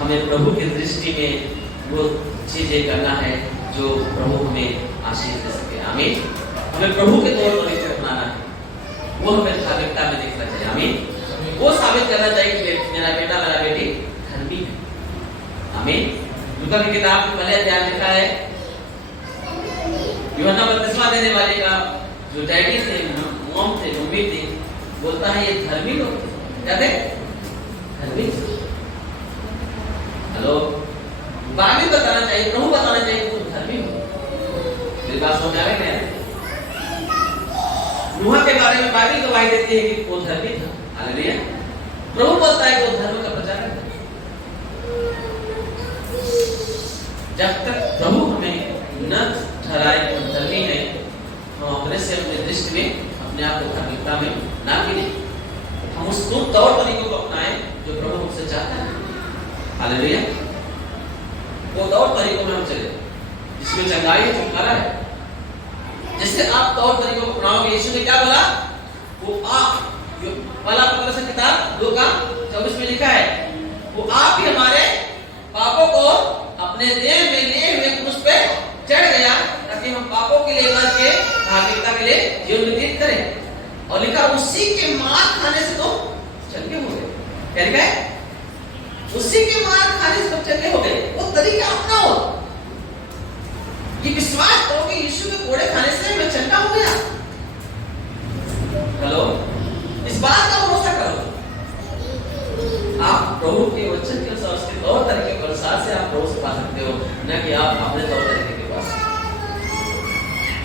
हमें प्रभु की दृष्टि में वो चीजें करना है जो प्रभु हमें आशीष दे सके। आमीन। हमें प्रभु के तौर तरीके अपनाना है, वो हमें धार्मिकता में देखना चाहिए। आमीन। वो साबित करना चाहिए कि मेरा बेटा मेरा बेटी धर्मी है। आमीन। लूका की किताब में पहले अध्याय लिखा है, यूहन्ना बपतिस्मा देने वाले का जो डैडी थे, मॉम थे, मम्मी थी, बोलता है ये धर्मी लोग क्या थे? धर्मी। हेलो, बाइबल बताना चाहिए, प्रभु बताना चाहिए तुम धर्मी हो। मेरी बात समझ आ रही है? नूह के बारे में बाइबल गवाही देती है कि वो धर्मी था। हालेलुया। प्रभु बोलता है वो धर्म का प्रचारक है। जब तक प्रभु हमें न ठहराए कि हम धर्मी हैं, हम अपने से अपने दृष्टि में अपने आप को धार्मिकता में ना गिने। हम उस तौर तरीकों को अपनाएं जो प्रभु हमसे चाहता है। हालेलुया। वो तौर तरीकों में हम चले जिसमें चंगाई है, छुटकारा है। जैसे आप तौर तरीकों को अपनाओगे, यीशु ने क्या बोला? वो आप पहला पत्रस की किताब 2 का 24 में लिखा है, वो आप ही हमारे पापों को अपने देह में लिए हुए क्रूस पे चढ़ गया ताकि हम पापों के लिए मर के धार्मिकता के लिए जीवन व्यतीत करें। और लिखा उसी के मार खाने से तो चंगे हो गए। क्या लिखा है? उसी के मार खाने से तो चंगे हो गए। वो तरीका अपनाओ। ये विश्वास करो कि यीशु के कोड़े खाने से मैं चंगा हो गया। हेलो, इस बात का भरोसा करो। आप प्रभु के वचन के अनुसार, उसके तौर तरीके के अनुसार से आप प्रभु से पा सकते हो, न कि आप अपने तौर तरीके के पास।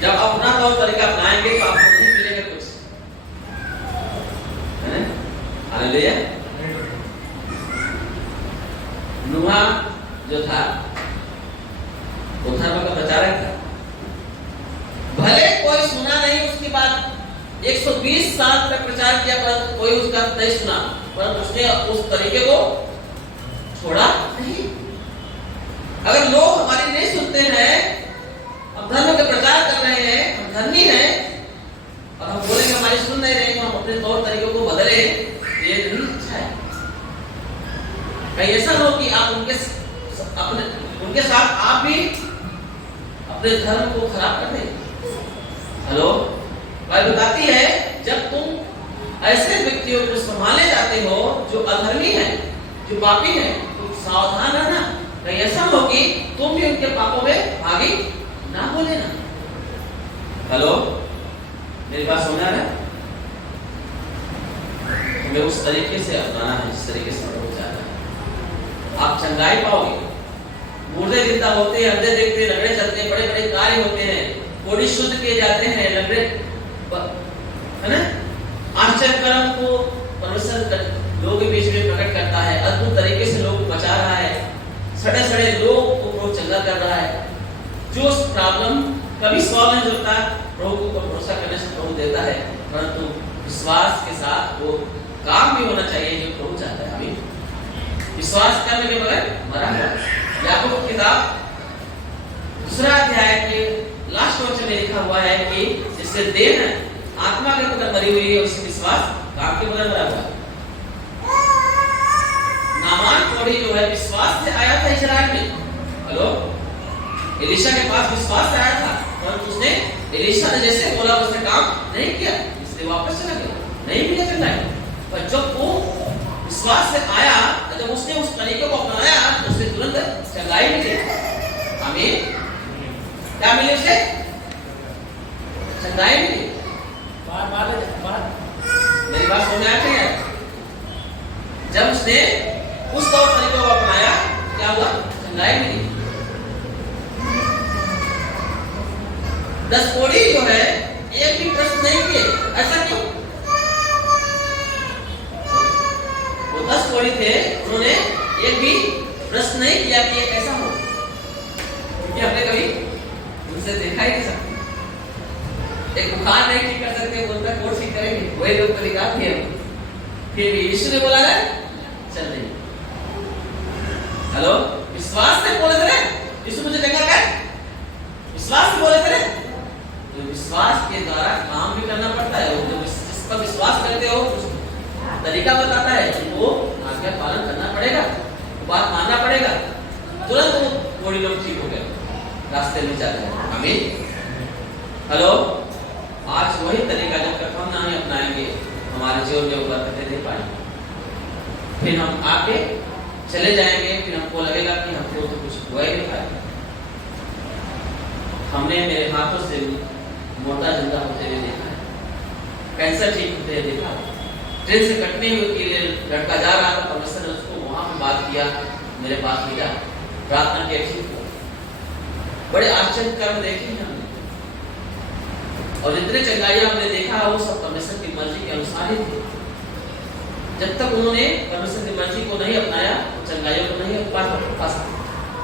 जब आप अपना तौर तरीका अपनाएंगे तो आपको नहीं मिलेगा कुछ, है ना? हालेलुया। नूह जो था वो धर्म का प्रचारक था। भले कोई सुना नहीं उसकी बात, 120 साल तक प्रचार किया परंतु कोई उसका नहीं सुना, परंतु उसने उस तरीके को छोड़ा नहीं। अगर लोग हमारी नहीं सुनते हैं, हम धर्म के प्रचार कर रहे हैं, हम धर्मी हैं और हम बोलेंगे हमारी सुन नहीं रहे, तो हम अपने तौर तरीकों को बदले, ये नहीं अच्छा है। कहीं ऐसा हो कि आप उनके साथ आप भी अपने धर्म को खराब कर दें। हेलो, बाइबल बताती है जब तुम ऐसे व्यक्तियों को संभाले जाते हो जो अधर्मी हैं, जो पापी हैं, तो सावधान रहना, कहीं ऐसा हो कि तुम भी उनके पापों में भागी ना हो लेना। हेलो, मेरी बात सुन रहा है? हमें उस तरीके से अपनाना है जिस तरीके से हो जाना है, आप चंगाई पाओगे। मुर्दे जिंदा होते हैं, अंधे देखते हैं, लंगड़े चलते हैं, बड़े बड़े कार्य होते हैं, कोड़ी शुद्ध किए जाते हैं, लंगड़े है ना, आश्चर्य कर्म को परमेश्वर लोगों के बीच में प्रकट करता है, अद्भुत तरीके से लोग को बचा रहा है, सड़े सड़े लोग को प्रभु चंगा कर रहा है। जो प्रॉब्लम कभी सॉल्व नहीं होता, प्रभु को भरोसा करने से प्रभु देता है, परंतु विश्वास के साथ वो काम भी होना चाहिए जो प्रभु चाहता है। हमें विश्वास करने के बगैर मरा है। याकूब की किताब 2 अध्याय के लास्ट वचन में लिखा हुआ है कि जिससे देह आत्मा के बगैर मरी हुई है, उससे विश्वास काम के बगैर मरा हुआ है। नामान कोढ़ी जो है विश्वास से आया था इस्राएल में। हेलो, एलीशा के पास विश्वास से आया था, परंतु उसने एलीशा ने जैसे बोला उसने काम नहीं किया, इसलिए वापस चला गया, नहीं मिला चंगाई। पर जब वो विश्वास से आया, जब उसने उस तरीके को अपनाया, तो उसे तुरंत चंगाई मिली। आमीन। क्या मिले उसे? चंगाई मिली। मेरी बात समझ आती है? जब उसने उस तौर तरीके को अपनाया, क्या हुआ? चंगाई मिली। 10 कोढ़ी जो है एक भी प्रश्न नहीं किए, ऐसा क्यों? वो 10 कोढ़ी थे, उन्होंने एक भी प्रश्न नहीं किया कि ये कैसा हो, क्योंकि हमने कभी उनसे देखा ही नहीं सकते। एक बुखार नहीं ठीक कर सकते, बोलता कोर्स ठीक करेंगे, वही लोग तरीका थे। फिर भी यीशु ने बोला है चल नहीं। हेलो, विश्वास से बोले थे यीशु मुझे चंगा कर, विश्वास से बोले थे। तो विश्वास के द्वारा काम भी करना पड़ता है। वो जिस पर विश्वास करते हो उस तरीका बताता है, वो आज्ञा पालन करना पड़ेगा, बात मानना पड़ेगा। तुरंत वो कोढ़ी लोग ठीक हो गए, रास्ते में चल रहे। आमीन। हेलो, आज वही तरीका जब तक हम नहीं अपनाएंगे, हमारे जीवन में वो बरकतें नहीं पाएंगे। फिर हम आके चले जाएंगे, फिर हमको लगेगा कि हमको तो कुछ हुआ ही नहीं था। हमने मेरे हाथों से मोटा जिंदा होते हुए देखा है, कैंसर ठीक होते हुए देखा है, ट्रेन से कटने के लिए लड़का जा रहा था, परमेश्वर ने उसको वहां पे बात किया, मेरे पास भेजा, प्रार्थना की ठीक हुआ। बड़े आश्चर्य कर्म देखे हैं हमने, और जितने चंगाइयां हमने देखा वो सब परमेश्वर की मर्जी के अनुसार ही थे। जब तक उन्होंने परमेश्वर की मर्जी को नहीं अपनाया, चंगाइयों को नहीं पा सकते,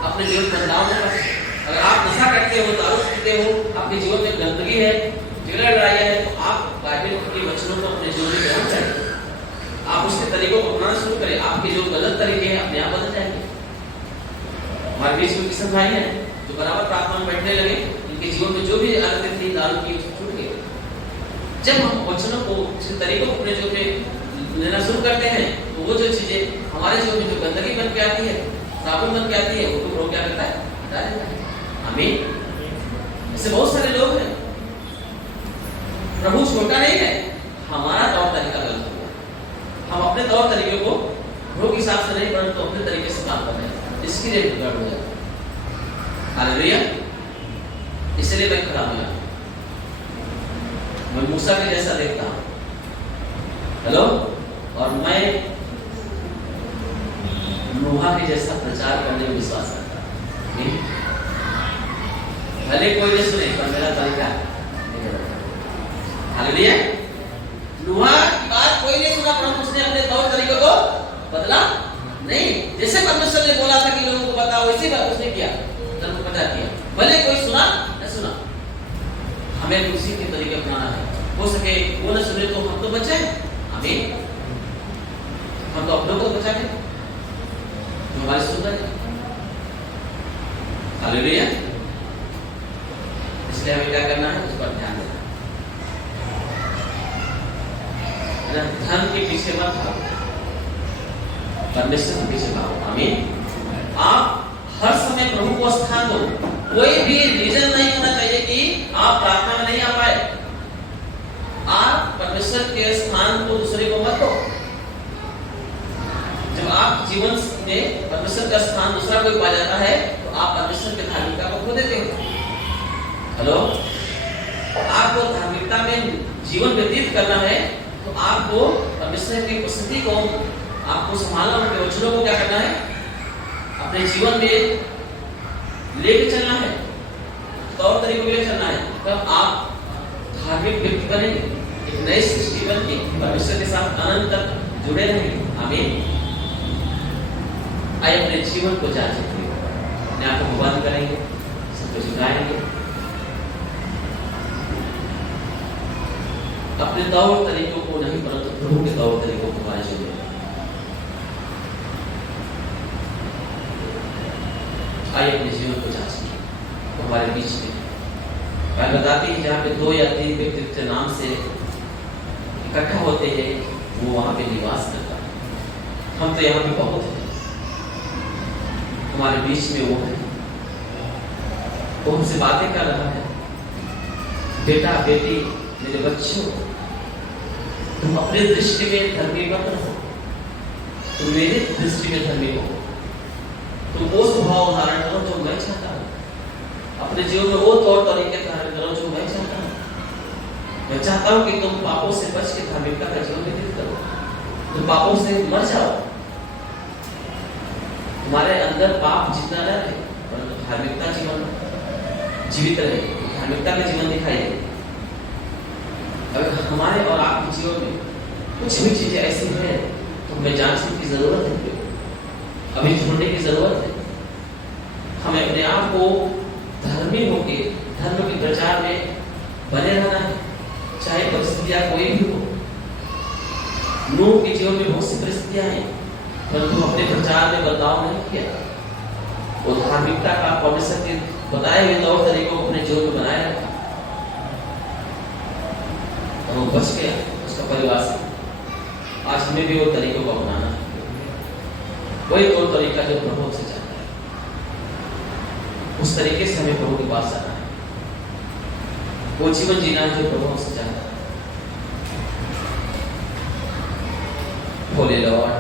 अपने जीवन में बदलाव नहीं कर सकते। अगर आप नशा करते हो, दारू पीते हो, आपके जीवन में गंदगी है, झगड़ा लड़ाई है, तो आप बाइबल के वचनों को अपने जीवन में ग्रहण करें, आप उसके तरीकों को अपनाना शुरू करें, आपके जो गलत तरीके हैं अपने आप बदल जाएंगे। हमारे बीच में किसान भाई हैं जो बराबर प्रार्थना में बैठने लगे, उनके जीवन में जो भी आदतें थी दारू की छूट गई। जब हम वचनों को इस तरीकों को अपने जीवन में लेना शुरू करते हैं, तो वो जो चीजें हमारे जीवन में जो गंदगी बन के आती है, साबुन बन के आती है, वो तो क्या करता है, हटा देता है। आमीन। ऐसे बहुत सारे लोग हैं। प्रभु छोटा नहीं है, हमारा तौर तरीका गलत हुआ। हम अपने तौर तरीके को प्रभु के हिसाब से नहीं, परंतु अपने तरीके से काम कर रहे हैं, इसके लिए बिगड़ हो जाता है। हालेलुया। इसलिए मैं खड़ा हुआ, मैं मूसा के जैसा देखता हूं। हेलो, और मैं नूहा के जैसा प्रचार करने में विश्वास करता हूं। भले कोई नहीं सुने, पर मेरा तरीका हालेलुया। नूहा की बात कोई नहीं सुना, परंतु उसने अपने तौर तरीके को बदला नहीं। जैसे परमेश्वर ने बोला था कि लोगों को बताओ, इसी बात उसने किया, धर्म पता किया। भले कोई सुना न सुना, हमें उसी के तरीके अपनाना है। हो सके वो न सुने तो हम तो बचे, आमीन। हम तो अपनों को बचा के जो हमारे सुन रहे, हालेलुया। इसलिए हमें क्या करना है, उस पर ध्यान देना है। धन के पीछे मत भागो, परमेश्वर के पीछे भागो, आमीन। आप हर समय प्रभु को स्थान दो। कोई भी रीजन नहीं होना चाहिए कि आप प्रार्थना में नहीं आ पाए। आप परमेश्वर के स्थान को दूसरे को मत दो। जब आप जीवन में परमेश्वर का स्थान दूसरा कोई पा जाता है तो आप परमेश्वर के धार्मिकता को खो देते हो। हेलो, आपको धार्मिकता में जीवन व्यतीत करना है तो आपको परमेश्वर की उपस्थिति को आपको संभालना, उनके वचनों को क्या करना है, अपने जीवन में लेके चलना है, तौर तरीकों में चलना है। तब आप धार्मिक व्यक्ति बनेंगे, एक नई सृष्टि बन के परमेश्वर के साथ अनंत तक जुड़े रहेंगे, आमीन। आइए अपने जीवन को जांचें, अपने आप को बंद करेंगे, सबको झुकाएंगे, अपने तौर तरीकों को नहीं परंतु प्रभु के तौर तरीकों को हमारे जीवन में। आइए अपने जीवन को जांचें, तो हमारे बीच में बाइबल बताती है जहाँ पे 2 या 3 व्यक्ति नाम से इकट्ठा होते हैं वो वहां पे निवास करता है। हम तो यहाँ पे बहुत हैं, हमारे बीच में वो है, वो हमसे बातें कर रहा है। बेटा बेटी मेरे बच्चों, तुम अपने दृष्टि में धर्मी मत रहो, तुम मेरे दृष्टि में धर्मी हो। तुम वो स्वभाव धारण करो जो मैं चाहता हूँ, अपने जीवन में वो तौर तरीके धारण करो जो मैं चाहता हूँ। मैं चाहता हूँ कि तुम पापों से बच के धार्मिकता का जीवन व्यतीत करो, तुम पापों से मर जाओ, तुम्हारे अंदर पाप जितना न रहे परंतु धार्मिकता जीवन जीवित रहे, धार्मिकता का जीवन दिखाई दे। अगर हमारे और आपके जीवन में कुछ भी चीजें ऐसी हैं तो हमें जांचने की जरूरत है, अभी ढूंढने की जरूरत है। हमें अपने आप को धर्मी होके धर्म के प्रचार में बने रहना है, चाहे परिस्थितियां कोई भी हो। नूह के जीवन में बहुत सी परिस्थितियां हैं परंतु अपने प्रचार में बदलाव नहीं किया। वो धार्मिकता का परमेश्वर के बताए हुए तौर तरीकों को अपने जीवन में बनाए रखा और वो बच गया उसका परिवार से। आज हमें भी वो तरीकों को अपनाना है, वही तौर तरीका जो प्रभु से चाहता है, उस तरीके से हमें प्रभु के पास जाना है, वो जीवन जीना है जो प्रभु से चाहता है। बोले लॉर्ड,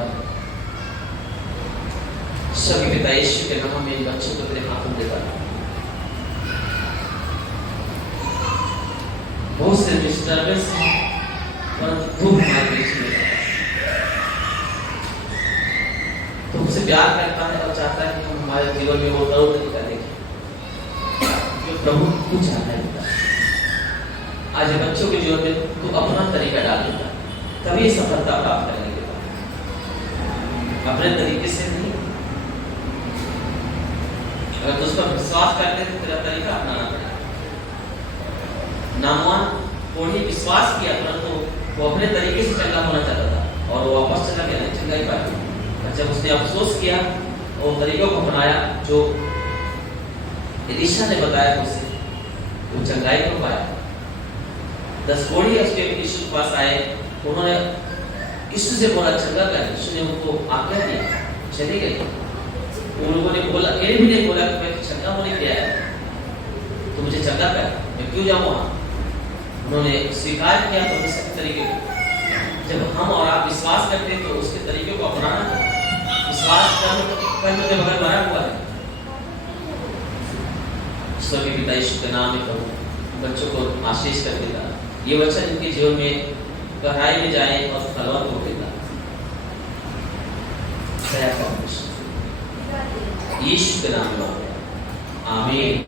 सभी पिता यीशु के नाम में इन बच्चों को तेरे हाथों में देता हूं। बहुत से डिस्टर्बेंस है परंतु तू हमारे बीच में तुमसे प्यार करता है और चाहता है कि हम हमारे जीवन में वो तौर तरीका देखें जो प्रभु तू चाहता है। आज बच्चों के जीवन में तू अपना तरीका डाल देता, तभी सफलता प्राप्त करने के बाद अपने तरीके से नहीं। अगर तुझ पर विश्वास करते तो तेरा तरीका अपनाना पड़ेगा। नामान कोई विश्वास किया परंतु वो अपने तरीके से चंगा होना चाहता था और वो वापस चला गया, चंगा ही पाया। जब उसने अफसोस किया और तरीकों को अपनाया जो एलीशा ने बताया उसे, वो चंगाई को पाया। 10 कोढ़ी उसके यीशु के पास आए, उन्होंने यीशु से बोला चंगा कर। यीशु ने उनको आज्ञा दी, चले गए। उन लोगों ने बोला, ये भी नहीं बोला कि मैं चंगा होने के आया, तो मुझे चंगा कर, मैं क्यों जाऊँ वहाँ। उन्होंने स्वीकार किया तो उसके तरीके को। जब हम और आप विश्वास करते हैं तो उसके तरीके को अपनाना। विश्वास करने के बगैर मरा हुआ है। ईश्वर के पिता यीशु के नाम में प्रभु बच्चों को आशीष कर देगा, ये वचन इनके जीवन में गहराई में जाए और फलवंत हो देगा। यीशु के नाम में आमीन।